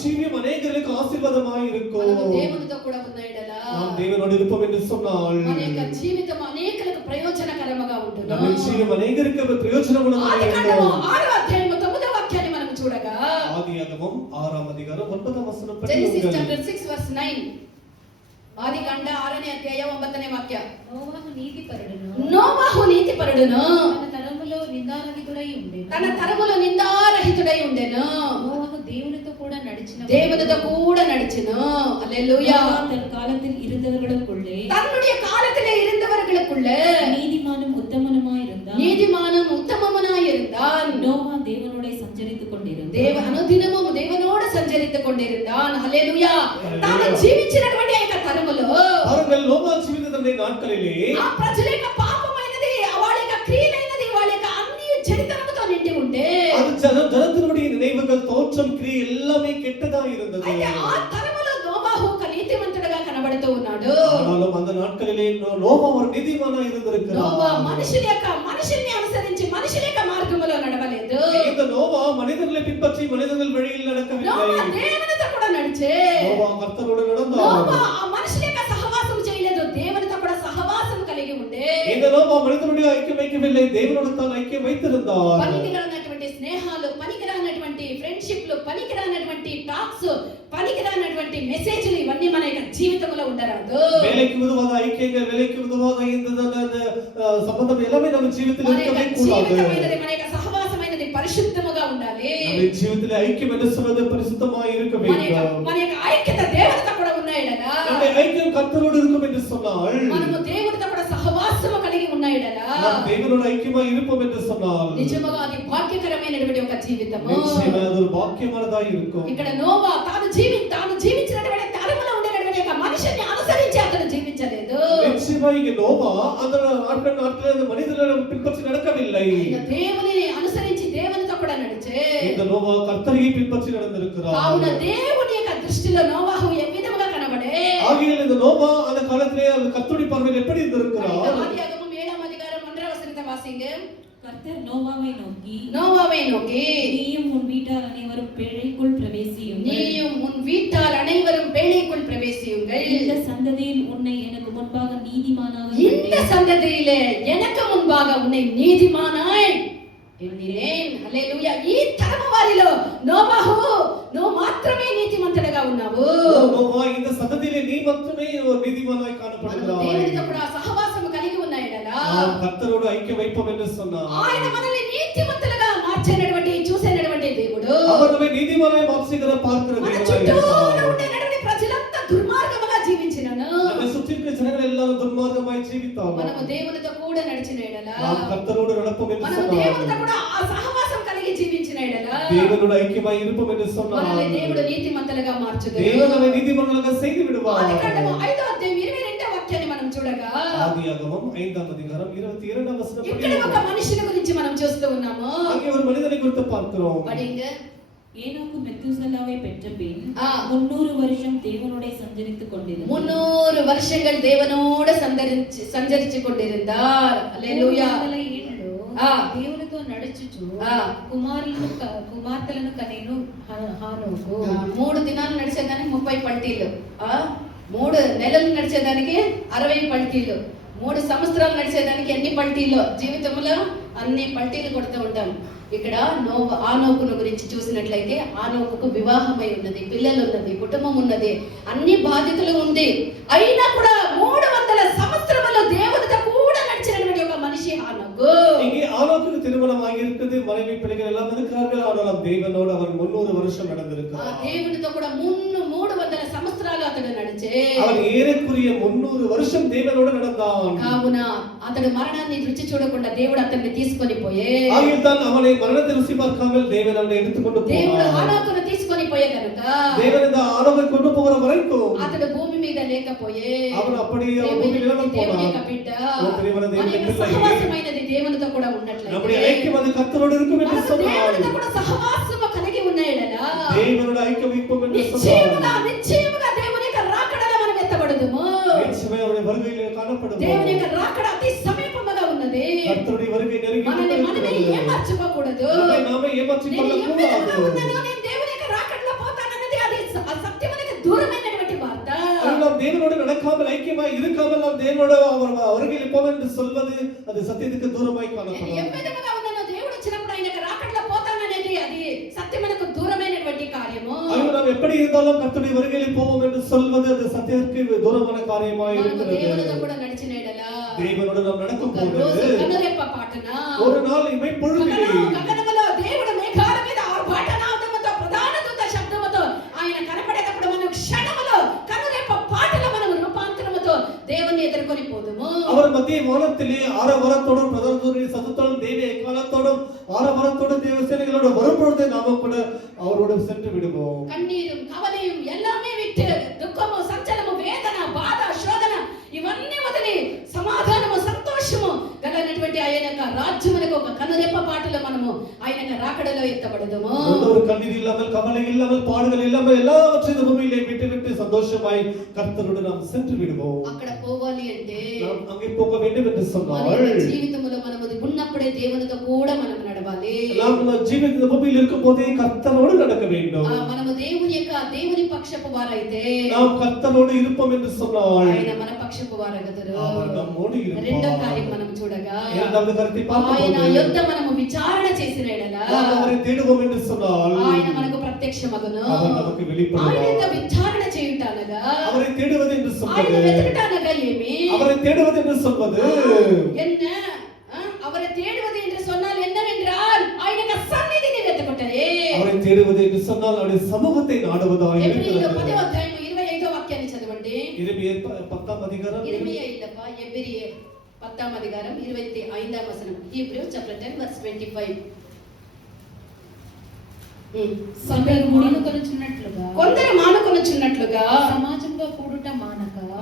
జీవితం అనేకులకు ఆశీర్వాదమాయి இருக்கும். మనము దేవునితో కూడా ఉన్న ఎడల நாம் தேவனோடு இருப்போம் என்று சொன்னால் మన యొక్క జీవితం అనేకులకు ప్రయోజనకరముగా ఉండును. நம்ம జీవితం అనేకులకు ప్రయోజనముగా ఆదికాండము 6వ అధ్యాయము 9వ వాక్యాన్ని మనం చూడగా, ఆదికాండం 6వ అధ్యాయం 9వ వచనం Genesis chapter 6 verse 9. ఆదికాండ 6వ అధ్యాయం 9వ వాక్యం. నోవాహు నీతిపరుడును తన తరములో నిందారహితుడై ఉండెను. దేవునితో కూడా నడిచెను. அல்லேலூயா. தன் காலத்தில் இருந்தவர்களுக்குள்ளே தன்னுடைய காலத்திலே இருந்தவர்களுக்குள்ளே நீதிமானும் உத்தமமுமாய் இருந்தான். நோவா தேவனோட சஞ்சரித்துக் கொண்டிருந்தான். అనుదినము దేవునోடு సంచరిத்துக் கொண்டிருந்தான். హల్లెలూయా. తాను జీవించినటువంటి ఆ తరములో அவர்கள் நோவா జీవితത്തിന്റെ నాட்களிலே ఆ ప్రజల యొక్క పాపమైనది, వాళ్ళ యొక్క క్రియలైనది, వాళ్ళ యొక్క అన్ని చెడుతనముతో నిండి ఉంటే அது ஜனத்தினுடைய நினைவுகள், தோற்றம், கிரியை எல்லாமே கெட்டதா இருந்தது. అయితే ఆ తరములో నోవాహు ఒక నీతిమంతుడుగా కనబడుతూ ఉన్నాడు. ஆனாலும் அந்த நாட்களிலே நோவா ஒரு நீதிமானா இருந்திருக்கிறார். నోవా మనుషుల్ని అనుసరించి మనుషుల యొక్క మార్గములో నడవలేదు. இந்த நோவா மனிதர்களை பின்பற்றி மனிதர்கள் வழியில் நடக்கவில்லை. నోవా దేవునితో కూడా నడిచే. நோவா கர்த்தரோடு நடந்தார். నోవా ఆ మనుషుల యొక్క సహవాసం చేయలేదు, దేవునితో కూడా సహవాసం కలిగి ఉండే. இந்த నోవా మనిషినుడి ఐక్యం వైకవిல்லை, దేవునితో తాను ఐక్యం వైతిరుந்தார். పనికిరానటువంటి స్నేహాలు, పనికిరానటువంటి ఫ్రెండ్షిప్లు, పనికిరానటువంటి టాక్స్, పనికిరానటువంటి మెసేజ్లు ఇవన్నీ మన యొక్క జీవితంలో ఉండరాదు. வேலைக்கு உதவாத ஐக்கியங்கள், வேலைக்கு உதவாத இந்த సంబంధం எல்லாமே நம்ம జీవితంలో இருக்கவே கூடாது. మన యొక్క సహవాసమైనది పరిశుద్ధముగా ఉండాలి. நம்ம జీవితంలో ఐక్యం என்று சொல்வது పరిశుద్ధமாய் இருக்க வேண்டும். మన యొక్క ఐక్యత దేవునితో కూడా ఉన్నాయడలా, நம்ம ஐக்கியம் கர்த்தரோடு இருக்கும் என்று சொன்னால், మనము దేవునితో కూడా సహవాసము కలిగి ఉన్నాయడలా, நாம் தேவனோடு ஐக்கியமாய் இருப்போம் என்று சொன்னால் నిజముగా అది భాగ్యకరమైనటువంటి ఒక జీవితము. నిశ్చయమే అది ஒரு భాగ్యమైనదై இருக்கும். ఇక్కడ నోవా తాను జీవించినటువంటి తరములో ఉండేటువంటి ఒక మనిషిని అనుసరించి అతను జీవించలేదు. నిశ్చయమే ఇక నోవా அந்த நாட்களில் மனிதர்களை பின்பற்றி நடக்கவில்லை. దేవునిని అనుసరించి దేవునితో కూడా నడిచే. இந்த நோவா கர்த்தரை பின்பற்றி நடந்திருக்கிறார். కావున దేవుని యొక్క దృష్టిలో నోవాహు ఏ విధముగా కనబడే. ஆகையால் இந்த நோவா அந்த காலத்திலே அந்த கர்த்தருடைய பார்வையில் எப்படி இருந்திருக்கிறார்? ஆதியாகமம் 7ஆம் அதிகாரம் 1ஆம் வசனத்தை வாசிங்க. கர்த்தர் நோவாவை நோக்கி நீயும் உன் வீட்டார் அனைவரும் பேழைக்குள் பிரவேசியுங்கள். இந்த சந்ததியில் உன்னை எனக்கு முன்பாக நீதிமானாய் ఎన్నిరేన్. హల్లెలూయా. ఈ తరము వారిలో నువ్వు మాత్రమే నీతిమంతుడిగా ఉన్నావు. నోవా இந்த சந்ததியிலே நீ மட்டுமே ஒரு நீதிமானாய் காணப்படுகிறாய். దేవునితో కూడా సహవాసము కలిగి ఉన్నాయడలా, நாம் கர்த்தரோடு ஐக்கியம் வைப்போம் என்று சொன்னார். ఆయన మనల్ని నీతిమంతులుగా మార్చేటటువంటి చూసేటటువంటి దేవుడు. அவர் நம்மை நீதிமானாய் மாற்றுகிற பார்க்கிற మన தேவனாய் చుట్టూరు இருக்கிறார். ఉండేటటువంటి ప్రజలంతా దుర్మార్గముగా జీవించినను நம்மை சுற்றி இருக்கிற ஜனங்கள் எல்லாரும் துன்மார்க்கமாய் ஜீவித்தார்கள். మనము దేవునితో కూడా నడిచిన ఎడల நாம் కర్తரோடு நடப்போம் என்று మనము சொன்னார். దేవునితో కూడా ఆ సహవాసం కలిగి జీవించిన ఎడల தேவனோடு ஐக்கியமாய் இருப்போம் என்று சொன்னார். మనల్ని దేవుడు నీతిమంతులుగా మార్చుదురు. தேவன் நம்மை நீதிமான்களாக செய்து விடுவார். ఆదికాండము 5వ అధ్యాయం 22వ వాక్యాన్ని మనం చూడగా ஆதியாகமம் 5వ அதிகாரம் 22వ వచనం ఇక్కడ ఒక మనిషిని గురించి మనం చూస్తూ ఉన్నాము. அங்கே ஒரு மனிதனை குறித்து பார்க்கிறோம். படிங்க. ஏனோக்கு மெத்தூசலாவை பெற்ற பின் ஆ. 300 வருஷம் தேவனோட சஞ்சரித்துக் கொண்டிருந்தார். 300 வருஷங்கள் தேவனோடு సంచరించి கொண்டிருந்தார். హల్లెలూయా. 300 ఏళ్ళు ఆ. దేవునితో నడుచుచు ఆ. కుమార్తెలను కనేను హానోకు. 3 దినాలు నడిచేదానికి 30 పల్టీలు. 3 నెలలు నడిచేదానికి 60 పల్టీలు. 3 సంవత్సరాలు నడిచేదానికి ఎన్ని పల్టీలు? జీవితంలో అన్ని పల్టీలు కొడుతూ ఉంటాం. ఇక్కడ ఆనోకును గురించి చూసినట్లయితే ఆనోకుకు వివాహమై ఉన్నది, పిల్లలు ఉన్నది, కుటుంబం ఉన్నది, అన్ని బాధ్యతలు ఉంది. అయినా కూడా 300 సంవత్సరములు దేవునితో కూడా నడిచినటువంటి ఒక మనిషి ఆనోకు. இங்கே ஆனோக்குக்கு திருமணம் ஆகியிருக்கிறது, மனைவி பிள்ளைகள் எல்லாம் இருக்கிறார்கள். ஆனால் தேவனோடு அவர் 300 வருஷம் நடந்திருக்கிறார். దేవునితో కూడా 300 సంవత్సరాలు అతడు నడిచే. அவன் ஏறக்குறைய 300 வருஷம் தேவனோடு நடந்தான். కావున అతడు మరణాన్ని రుచి చూడకుండా దేవుడు అతన్ని తీసుకొని పోయే. ஆகியதான் அவனை மரணத்தை ருசி பார்க்காமல் தேவன் அவனை எடுத்துக்கொண்டு దేవుడు போனார். ఆనోకును తీసుకొని పోయే కనుక தேவன் இந்த ஆனோக்கை கொண்டு போகிற வரைக்கும் అతడు భూమి మీద లేకపోయే. அவன் அப்படியே దేవుని பூமியில் இல்லாமல் దేవుని போனான். యొక్క బిడ్డ ఓ ప్రియమైన దేవుని మన యొక్క పిల్లలు, సహవాసమైనది దేవునితో కూడా நம்முடைய ఉన్నట్లయితే ஐக்கியம் அது கர்த்தரோடு இருக்கும் என்று మనకు சொன்னார். దేవునితో కూడా సహవాసము కలిగి ఉన్నాయడలా தேவனோடு ஐக்கியம் வைப்போம் என்று నిశ్చయముగా சொன்னார். నిశ్చయముగా దేవుని యొక్క రాకడలో మనం ఎత్తబడదుము. நிச்சயமாய் அவருடைய வருகையிலே காணப்படுவோம். దేవుని యొక్క రాకడ అతి సమీపముగా ఉన్నది. கர்த்தருடைய வருகை நெருங்கி మనల్ని మనమే கொண்டிருக்கிறது. ఏమార్చుకోకూడదు. நம்மை நாமே ஏமாற்றிக் నేను ఏ విధంగా கொள்ளக்கூடாது. ఉన్నానో నేను దేవుని యొక్క రాకడలో పోతానన్నది అది సత్యమునకు దూరమైనటువంటి వార్త. அது நாம் தேவனோடு நடக்காமல் ஐக்கியமாய் இருக்காமல் நாம் தேவனோடு அவர் வருகையில் போவோம் என்று சொல்வது அது சத்தியத்துக்கு தூரமாய் నేను ఏ காணப்படும். విధంగా ఉన్నానో దేవుడు వచ్చినప్పుడు ఆయన యొక్క రాకడలో పోతాననేది అది సత్యమునకు దూరమైనటువంటి కార్యము. அது நாம் எப்படி இருந்தாலும் கர்த்தருடைய வருகையில் போவோம் என்று சொல்வது அது சத்தியத்துக்கு தூரமான காரியமாய் మనము இருக்கிறது. దేవునితో కూడా నడిచిన ఎడల தேவனோடு நாம் நடக்கும் ఒక రోజు போது కనురెప్ప పాటన ஒரு நாள் இமை பொழுதிலே గగనములో దేవుడు మేఘాల మీద ఆర్భాటనాదముతో ప్రధాన దూత శబ్దముతో ఆయన కనపడేటప్పుడు మనం క్షణములో కనురెప్ప పాటలో మనం రూపాంతరముతో దేవుని ఎదుర్కొని పోదుము. அவர் மத்திய வானத்திலே ஆரவாரத்தோடும் பிரதானத்தோடும் சத்தத்தோடும் தேவ எக்காலத்தோடும் ஆரவாரத்தோடு தேவசேனைகளோடு வரும்பொழுது நாம கூட அவரோடு சென்று விடுவோம். కన్నీరు కవలయం எல்லாமே விட்டு దుఃఖము సంచలము వేదన బాధ శోధన ఇవన్నీ వదిలి సమాధానము సంతోషము గలనటువంటి ఆయన యొక్క రాజ్యమునకు ఒక కనురెప్ప పాటలో మనము ఆయన యొక్క రాకడలో ఎత్తబడదుము. ஒரு கண்ணீர் இல்லாமல் கவலை இல்லாமல் பாடுகள் இல்லாமல் எல்லாவற்றையும் இந்த பூமியிலே விட்டு சந்தோஷமாய் கர்த்தரோடு நாம் சென்று விடுவோம். అక్కడ పోవాలి అంటే நாம் அங்கே போக வேண்டும் என்று మన சொன்னால் యొక్క జీవితంలో మనము ఉన్నప్పుడే దేవునితో కూడా మనం నడవాలి. நாம் இந்த ஜீவிත இந்த பூமியில் இருக்கும் போதே கர்த்தரோடு நடக்க வேண்டும். మనము దేవుని పక్షపు వారైతే நாம் கர்த்தரோடு இருப்போம் என்று சொன்னால் ఆయన మన పక్షపు వారగదురు. அவர் நம்மோடு రెండో இருப்பார். కార్యం మనం చూడగా இரண்டாவது கருத்தை ఆయన பார்க்கும்போது యొద్ద మనము విచారణ చేసిన ఎడల நாம் அவரை தேடுவோம் என்று சொன்னால் ఆయన మనకు ప్రత్యక్షమగును. அவர் நமக்கு ఆయన வெளிப்படுவார். యొక్క విచారణ చేయుటనగా அவரை தேடுவது என்று ఆయన சொல்வது వెతుకుటనగా ఏమి அவரை தேடுவது என்று சொல்வது என்ன அவரை தேடுவது என்று சொன்னால் என்னவென்றால் ఆయన యొక్క సన్నిధిని వెతుకుటయే. அவரை தேடுவது என்று சொன்னால் அவருடைய சமூகத்தை நாடுவதாய் ఎబ్రీయుల 10వ இருக்கிறது. అధ్యాయం 25వ వాక్యాన్ని చదవండి. எரேமியர் 10ஆம் அதிகாரம் ఇర్మియా ఇల్లప్ప ఎబ్రీయర్ 10వ అధ్యాయం 25వ వచనం. Hebrew chapter 10 verse 25. కొందరు మానుకొనుచున్నట్లుగా సమాజంలో కూడుట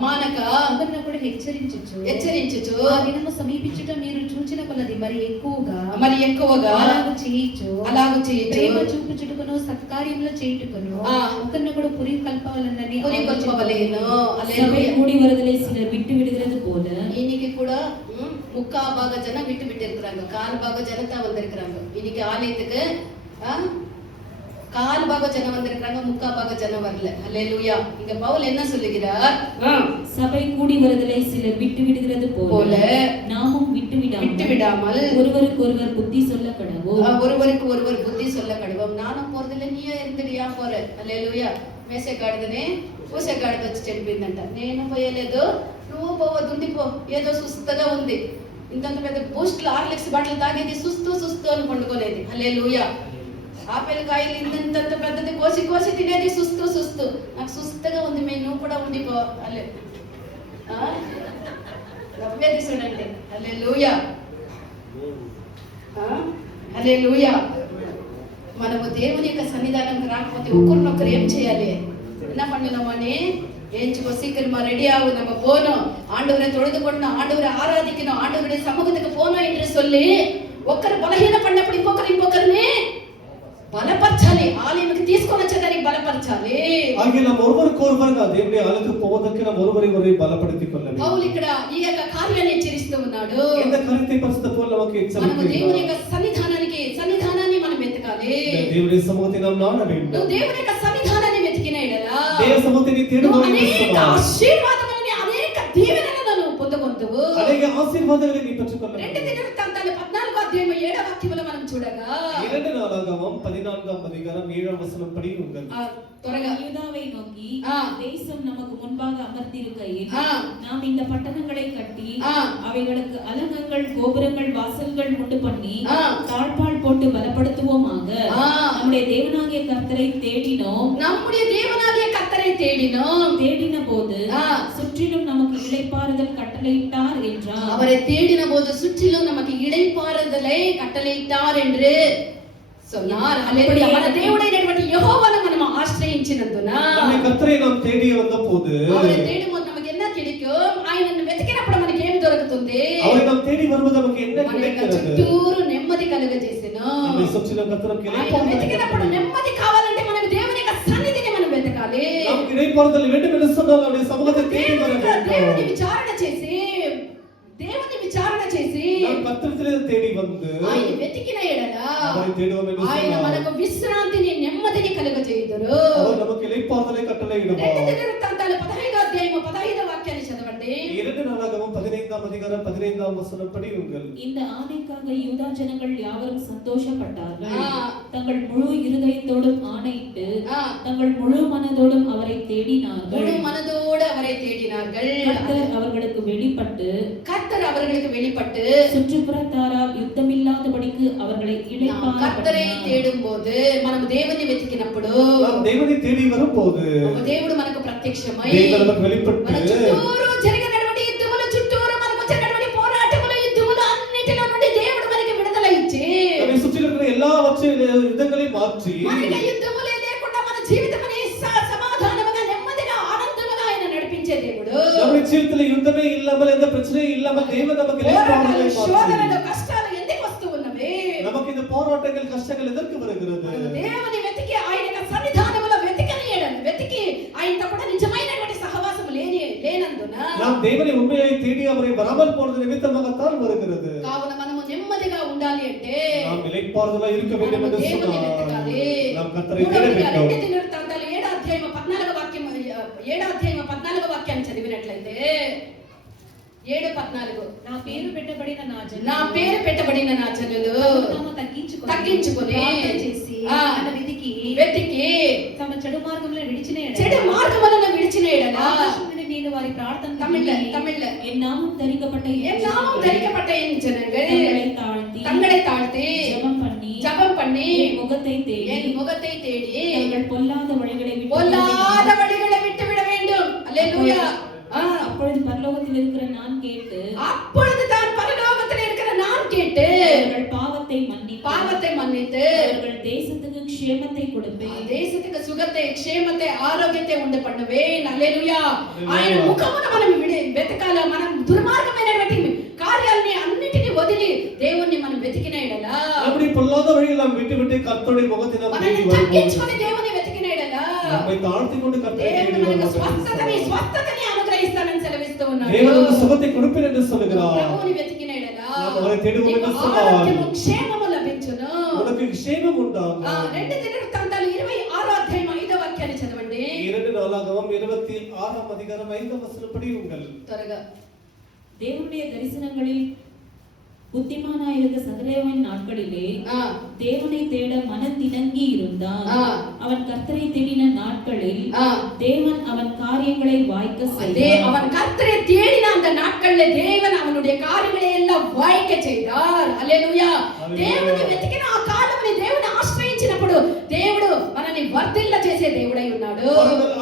మానక అందరిని కూడా హెచ్చరించుచు ఆ దినము సమీపించుట మీరు చూచిన కొలది మరి ఎక్కువగా అలాగు చేయుచు ప్రేమ చూపుచుటకును సత్కార్యములు చేయుటకును ఒకరిని కూడా పురి కల్పవలనని சபை கூடி வருதலை சிலர் விட்டு விடுகிறது போல இன்னைக்கு கூட முக்கா பாக ஜனம் விட்டு இருக்கிறாங்க. 4 பாக ஜனத்தா வந்திருக்கிறாங்க. இன்னைக்கு ஆலயத்துக்கு 4 பாக ஜனம் வந்திருக்காங்க, 3/4 பாக ஜனம் வரல. அல்லேலூயா. இங்க பவுல் என்ன சொல்லுகிறார்? சபை கூடி வருதலை சிலர் விட்டு விடுகிறது போல நாமும் விட்டு விடாமல் ஒருவருக்கு ஒருவர் புத்தி சொல்ல கடவோம். ஒருவருக்கு ஒருவர் புத்தி சொல்ல கடவோம். நானும் போறதில்ல, நீயே இருந்துடியா போற. அல்லேலூயா. మేసగాడిదనే పూసగాడికి వచ్చి చెడిపోయిందంట. నేను పోయలేదు, నువ్వు పోవద్దు, ఉండిపో, ఏదో సుస్తగా ఉంది. ఇంతంత పెద్ద బూస్ట్లు హార్లిక్స్ బాటిల్ తాగేది సుస్తు అని పండుకోలేదు. హల్లెలూయా. ఆపిల్ కాయలు ఇంతంత పెద్దది కోసి తినేది సుస్తు. నాకు సుస్తుగా ఉంది, నువ్వు కూడా ఉండిపో. నవ్వేది చూడండి. హల్లెలూయా. హల్లెలూయా. మనము దేవుని యొక్క సన్నిధానంకి రాకపోతే ఒకరినొకరు ఏం చేయాలి? என்ன பண்ணணுமானே ஏஞ்சுக்கோ, சீக்கிரமா ரெடி ஆகு, நம்ம போனோம், ஆண்டவரை தொழுது கொண்டோம், ஆண்டவரை ஆராதிக்கணும், ஆண்டவருடைய சமூகத்துக்கு போனோம் என்று சொல்லி ఒకరు బలహీన పడినప్పుడు ఇంకొకరిని బలపరచాలి. ఆలయంకి తీసుకొని వచ్చేదానికి బలపరచాలి. ಹಾಗೆ ನಾವು ಒಬ್ಬರಿಗೊಬ್ಬರು దేవుని ఆలయకు పోవడానికి ನಾವು ಒಬ್ಬರಿಗೊಬ್ಬರು బలపడిಕೊಳ್ಳಬೇಕು. పౌలు ఇక్కడ ఈ యొక్క కార్యాన్ని హెచ్చరిస్తూ ఉన్నాడు. இந்த கருத்தை పరిస్థితి పోల நமக்கு మనము దేవుని యొక్క సన్నిధానాన్ని మనం వెతకాలి. దేవుని సముఖத்தை நாம் நாட வேண்டும். నువ్వు దేవుని యొక్క సన్నిధానాన్ని వెతికిన ఎడలా ದೇವ ಸముఖத்தை తేడుకొని ఆశీర్వాదములని అనేక దీవెనలను పొందుకొందువు. అనేక ఆశీర్వాదాలను నీ పట్టుకొన్నావు. 2 దినవృత్తాంతాలు 14వ అధ్యాయం 7వ వాక్యములో మనం చూడగా 2 నాలాగమం 14వ అధికారం 7వ వచనం పడి ఉంది. త్వరగా யூதாவை நோக்கி, தேசம் நமக்கு முன்பாக அமர்ந்திருக்கையில் நாம் இந்த பட்டணங்களை கட்டி அவைகளுக்கு அலங்கங்கள், கோபுரங்கள், வாசல்கள் உண்டு பண்ணி தாழ்பால் போட்டு பலப்படுத்துவோமாக. நம்முடைய தேவனாகிய கர்த்தரை தேடினோம். தேடின போது சுற்றிலும் நமக்கு இளைப்பாறுதல் கட்டளையிட்டார் என்றார். அவரை தேடின போது சுற்றிலும் நமக்கு இளைப்பாறுதலை கட்டளையிட்டார் என்று சொன்னார். హల్లెలూయా. మన దేవుడైనటువంటి యెహోవాను మనం ఆశ్రయించినందున మన కర్తరే நாம் தேடி வந்தபோது அவரை தேடும்போது நமக்கு என்ன கிடைக்கும்? ఆయనను వెతికినప్పుడు మనకి ఏమి దొరుకుతుంది? அவரை நாம் தேடி வரும்போது நமக்கு என்ன கிடைக்கிறது? చుట్టూరు నెమ్మది కలుగజేసెను. நம்ம சுற்றிலும் கர்த்தருக்கு ఇளைపారుదల వెతికినప్పుడు నెమ్మది కావాలంటే మనం దేవుని యొక్క సన్నిధిని మనం వెతకాలి. நமக்கு இளைப்பாறுதல் வேண்டும் என்று சொன்னால் அவருடைய சமூகத்தை தேடி வர வேண்டும். దేవుని విచారణ చేసి நாம் கர்த்தரிடத்திலே தேடி வந்து ఆయన వెతికిన ఎడల அவரை தேடுவோம் என்று ఆయన சொன்னார். మనకు విశ్రాంతిని నెమ్మదిని కలుగజేయుదురు. அவர் நமக்கு இளைப்பாறுதலை కట్టளையிடுவார். 2 దినవృత్తాంతాలు 15వ అధ్యాయము 15వ వాక్యాన్ని చదవండి. 2 நாளாகமம் 15వ அதிகாரம் 15వ வசனம் படி உங்கள். இந்த ஆணைக்காக யூதா ஜனங்கள் யாவரும் சந்தோஷப்பட்டார்கள். தங்கள் முழு இருதயத்தோடும் ஆணையிட்டு தங்கள் முழு மனதோடும் அவரை தேடினார்கள். முழு மனதோடு அவரை தேடினார்கள். கர்த்தர் அவர்களுக்கு வெளிப்பட்டு சுற்றுப்புறத்தாரால் யுத்தமில்லாதபடிக்கு அவர்களை இளைப்பாற கர்த்தரை தேடும்போது మనం దేవుని వెతికినప్పుడు நாம் தேவனை தேடி வரும்போது దేవుడు మనకు ప్రత్యక్షమై దేవుడు మనకు வெளிப்பட்டு మన చుట్టూరు జరిగినటువంటి యుద్ధముల చుట్టూరు మనకు జరిగినటువంటి పోరాటముల యుద్ధముల అన్నిటిలో నుండి దేవుడు మనకి విడుదల ఇచ్చి நம்மை சுற்றி இருக்கிற எல்லா யுத்தங்களையும் மாற்றி మనకి యుద్ధములే లేకుండా మన జీవితమని సమాధానముగా నెమ్మదిగా ఆనందముగా ఆయన నడిపించే దేవుడు. நம்முடைய జీవితంలో యుద్ధమే ఇల్లాமல் எந்த பிரச்சனையும் இல்லாமல் தேவன் நமக்கு இளைப்பாறுதலை శోధనలు కష్టాలు ఎందుకు వస్తూ ఉన్నవి? நமக்கு இந்த போராட்டங்கள் கஷ்டங்கள் எதற்கு வருகிறது? దేవుని వెతికి ఆయన యొక్క సన్నిధానములో వెతికి ఆయనతో కూడా నిజమైనటువంటి సహవాసము లేనందున நாம் தேவனை உண்மையை தேடி அவரை வராமல் போனது நிமித்தமாகத்தான் வருகிறது. కావున మనము నెమ్మదిగా ఉండాలి అంటే நாம் இளைப்பாறுதலாய் இருக்க வேண்டும் என்று దేవుని சொன்னார். వెతకాలి. நாம் கர்த்தரை தேட வேண்டும். 2 దినవృత్తాంతాలు 7వ అధ్యాయం 14వ వాక్యాన్ని చదివినట్లయితే 7:14 నా పేరు పెట్టబడిన నా జనులు తాము తగ్గించుకొని ప్రార్థన చేసి నన్ను వెతికి తమ చెడు మార్గములను విడిచిన ఎడల ఆకాశమున నేను వారి ప్రార్థన தமிழ்ல என் நாமம் தரிக்கப்பட்ட என் ஜனங்கள் தங்களை தாழ்த்தி ஜெபம் பண்ணி என் முகத்தை தேடி தங்கள் பொல்லாத வழிகளை விட்டு விட வேண்டும். அல்லேலூயா. அப்பொழுது பரலோகத்தில் இருக்கிற நான் கேட்டு அவர்கள் பாவத்தை மன்னித்து அவர்கள் தேசத்துக்கு க்ஷேமத்தை கொடுப்பேன். దేశத்துக்கு సుఖத்தை క్షేమத்தை ఆరోగ్యத்தை ఉండు பண்ணுவேன். హల్లెలూయా. ఆయన ముఖమును మనం వెతకాల. మనం దుర్మార్గమైనటువంటి కార్యాలని అన్నిటిని వదిలి దేవుణ్ణి మనం వెతికిన ఎడల அப்படி பொல்லாத வழியில் நாம் விட்டு கர்த்தருடைய முகத்தை நாம் தேடி తగ్గించుకొని దేవుని వెతికిన ఎడల நம்மை தாழ்த்திக்கொண்டு கர்த்தரை தேடி దేవుడు స్వస్థతని అనుగ్రహిస్తానని సెలవిస్తూ ఉన్నాడు. தேவனுக்கு சுகத்தை கொடுப்பேன் என்று சொல்கிறார். ప్రభువుని వెతికిన ఎడల அவரை தேடுவோம் என்று சொன்னார். ఆరోగ్యము క్షేమము లభించును. உனக்கு క్షేమம் உண்டாகும். 2 దినవృత్తాంతాలు 26వ అధ్యాయం 5వ వాక్యాన్ని చదవండి. 2 நாளாகமம் 26వ அதிகாரம் 5వ வசனம் படி உங்கள். త్వరగా தேவனுடைய தரிசனங்களில் புத்திமானாயிருந்த சகதேவன் நாட்களிலே தேவனை தேட மனதிணங்கி இருந்தான். அவன் கர்த்தரை தேடின நாட்களில் தேவன் அவன் காரியங்களை வாய்க்க செய்தார். அவன் கர்த்தரை தேடின அந்த நாட்களில் தேவன் அவனுடைய காரியங்களை எல்லாம் ఆలయకే చేదార్ హల్లెలూయా. దేవుని వెతికిన ఆ కాలంని దేవుని ఆశ్రయించినప్పుడు దేవుడు మనల్ని వర్ధిల్ల చేసే దేవుడై ఉన్నాడు.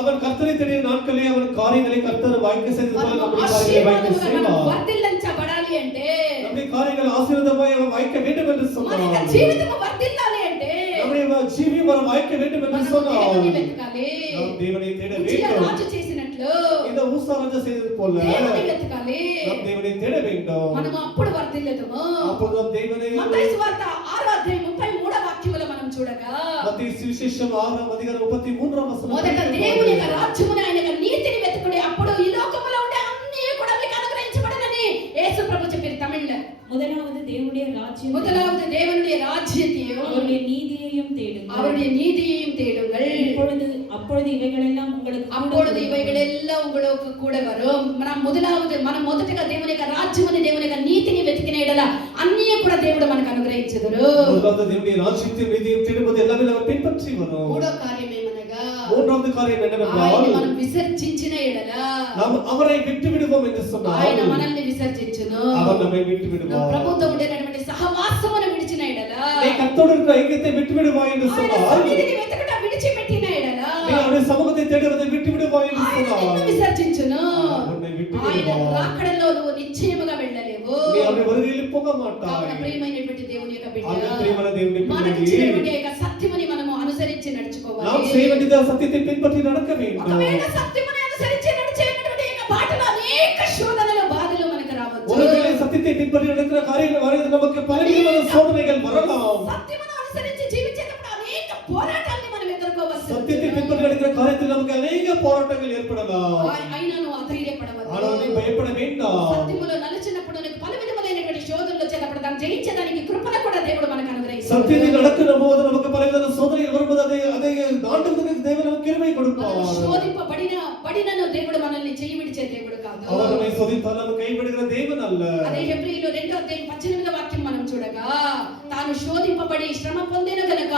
அவன் கர்த்தரை தேடிய நாட்களே அவன் காரியங்களை கர்த்தர் வாய்க்க செய்தது போல நம்முடைய காரியங்களை வாய்க்க செய்வார். వర్ధిల్లించబడాలి అంటే நம்முடைய காரியங்கள் ஆசீர்வாதமாய் வாய்க்க வேண்டும் என்று మన சொன்னார். జీవితం వర్ధిల్లాలి అంటే நம்முடைய ஜீவியம் வாய்க்க வேண்டும் என்று சொன்னார். దేవుని వెతకాలి. நாம் தேவனை தேட ఉజ్జియా வேண்டும். రాజు చేసినట్లు இந்த ஊசா ராஜா செய்தது போல దేవుని వెతకాలి. நாம் தேவனை தேட வேண்டும். మనం అప్పుడు వర్ధిల్లెదము. அப்பொழுது நாம் தேவனை మత్తయి సువార్త 6వ అధ్యాయం 33వ వాక్యములో మనం చూడగా மத்தேயு சுவிசேஷம் 6వ అధ్యాయం 33వ వచనం మొదట దేవుని యొక్క రాజ్యమును ఆయన యొక్క నీతిని వెతుకుడి అప్పుడు ఈ లోకములో ఉండే అన్ని కూడా మీకు అనుగ్రహించబడునని యేసు ప్రభు చెప్పారు తమిళ్లో. முதலாவது தேவனுடைய ராஜ்யம், முதலாவது தேவனுடைய ராஜ்யத்தையும் அவருடைய நீதியையும் தேடுங்கள். அவருடைய நீதியையும் தேடுங்கள். அப்பொழுது இவைகளெல்லாம் உங்களுக்கு அப்பொழுது இவைகள் எல்லாம் உங்களுக்கு கூட வரும். మనం మొదటగా దేవుని యొక్క రాజ్యముని దేవుని యొక్క నీతిని వెతికిన ఎడల అన్నీ కూడా దేవుడు మనకు అనుగ్రహించుదురు. முதலாவது தேவனுடைய ராஜ்யத்தையும் நீதியையும் தேடும்போது எல்லாமே நம்ம பின்பற்றி வரும். మూడో కార్యం ఏమనగా மூன்றாவது காரியம் என்னவென்றால் ఆయన మనం విసర్జించిన ఎడల நாம் அவரை விட்டு விடுவோம் என்று சொன்னார். ఆయన మనల్ని విసర్జించును. அவர் நம்மை விட்டு விடுவார். ప్రభుతో ఉండేటువంటి సహవాసమును విడిచిన ఎడల நீ கர்த்தரோடு இருக்கிற ஐக்கியத்தை விட்டு விடுவாய் என்று ఆయన சொன்னார். సన్నిధిని వెతకట విడిచిపెట్టిన ఎడల நீ அவருடைய சமூகத்தை தேடுவதை விட்டு விடுவாய் என்று ఆయన నిన్ను சொன்னார். విసర్జించును. உன்னை விட்டு ఆయన விடுவார். రాకడలో నువ్వు నిశ్చయముగా వెళ్ళలేవు. நீ அவருடைய வருகையில் போக కావున மாட்டாய். ప్రియమైనటువంటి దేవుని యొక్క బిడ్డ ஆக பிரியமான தேவனுடைய మనకి பிள்ளையே, ఇచ్చినటువంటి యొక్క సత్యముని మనము అనుసరించి நாம் నడుచుకోవాలి. செய்ய வேண்டியது சத்தியத்தை பின்பற்றி நடக்க வேண்டும். ఒకవేళ సత్యముని అనుసరించి నడిచేటువంటి యొక్క బాటలో అనేక శోధనలు బాధలు మనకు రావచ్చు. ஒருவேளை சத்தியத்தை பின்பற்றி நடக்கிற காரியங்கள் வருகிறது நமக்கு பலவிதமான சோதனைகள் வரலாம். సత్యమును అనుసరించి జీవించేటప్పుడు అనేక పోరాటాన్ని మనం ఎదుర్కోవాల్సి சத்தியத்தை பின்பற்றி நடக்கிற காரியத்தில் நமக்கு அநேக போராட்டங்கள் ஏற்படலாம். అయినా నువ్వు అధైర్యపడవద్దు. ஆனால் நீ பயப்பட வேண்டாம். సత్యములో నలిచినప్పుడు నీకు పలు విధములైనటువంటి శోధనలు వచ్చేటప్పుడు దాన్ని జయించడానికి కృపను కూడా దేవుడు మనకు అనుగ్రహిస్తాడు. சத்தியத்தில் நடக்கிற போது நமக்கு பலவிதமான சோதனைகள் வரும்போது அதை தாண்டுவதற்கு தேவன் நமக்கு கிருபை கொடுப்பார். శోధింపబడినను దేవుడు మనల్ని చెయ్యి విడిచే దేవుడు కాదు. அவர் நம்மை சோதித்தால் நம்ம கைவிடுகிற தேவன் அல்ல. అదే హెబ్రీయులు 2వ అధ్యాయం 18వ వాక్యం మనం చూడగా తాను శోధింపబడి శ్రమ పొందిన గనుక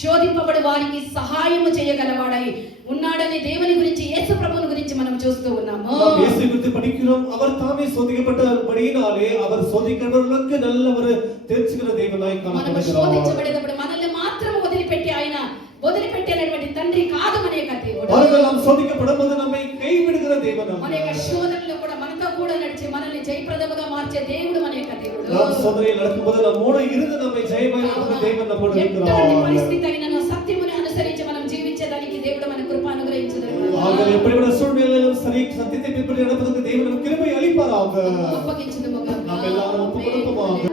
శోధింపబడి వారికి సహాయము చేయగలవాడై ఉన్నాడని దేవుని గురించి యేసు ప్రభువుని గురించి మనం చూస్తూ ఉన్నాము. நாம் இயேசு குறித்து படிக்கிறோம். அவர் தாமே சோதிக்கப்பட்டபடியினாலே அவர் சோதிக்கிறவர்களுக்கு நல்லவர் தேர்ச்சுகிற தேவனாய் మనం காணப்படுகிறார். శోధించబడేటప్పుడు మనల్ని మాత్రం వదిలిపెట్టేటువంటి తండ్రి కాదు మన యొక్క దేవుడు. பாருங்கள், நாம் சோதிக்கப்படும்போது நம்மை கைவிடுகிற தேவன் அல்ல. మన యొక్క శోధనలో కూడా మనతో కూడా నడిచి మనల్ని జయప్రదముగా మార్చే దేవుడు మన యొక్క దేవుడు. நாம் சோதனையில் நடக்கும்போது நம்மோடு இருந்து நம்மை ஜெயமாய் நடத்துகிற தேவன் நம்மோடு ఎటువంటి இருக்கிறார். పరిస్థితి అయినను సత్యముని అనుసరించి మనం జీవించేదానికి దేవుడు మన కృప అనుగ్రహించును. ஆக எப்படிப்பட்ட சூழ்நிலையிலும் சரி சத்தியத்தை பின்பற்றி நடப்பதற்கு தேவன் நமக்கு கிருபை அளிப்பாராக. అప్పగించుదుము గాక. நாம் எல்லாரும் ஒப்புக் கொடுப்போமாக.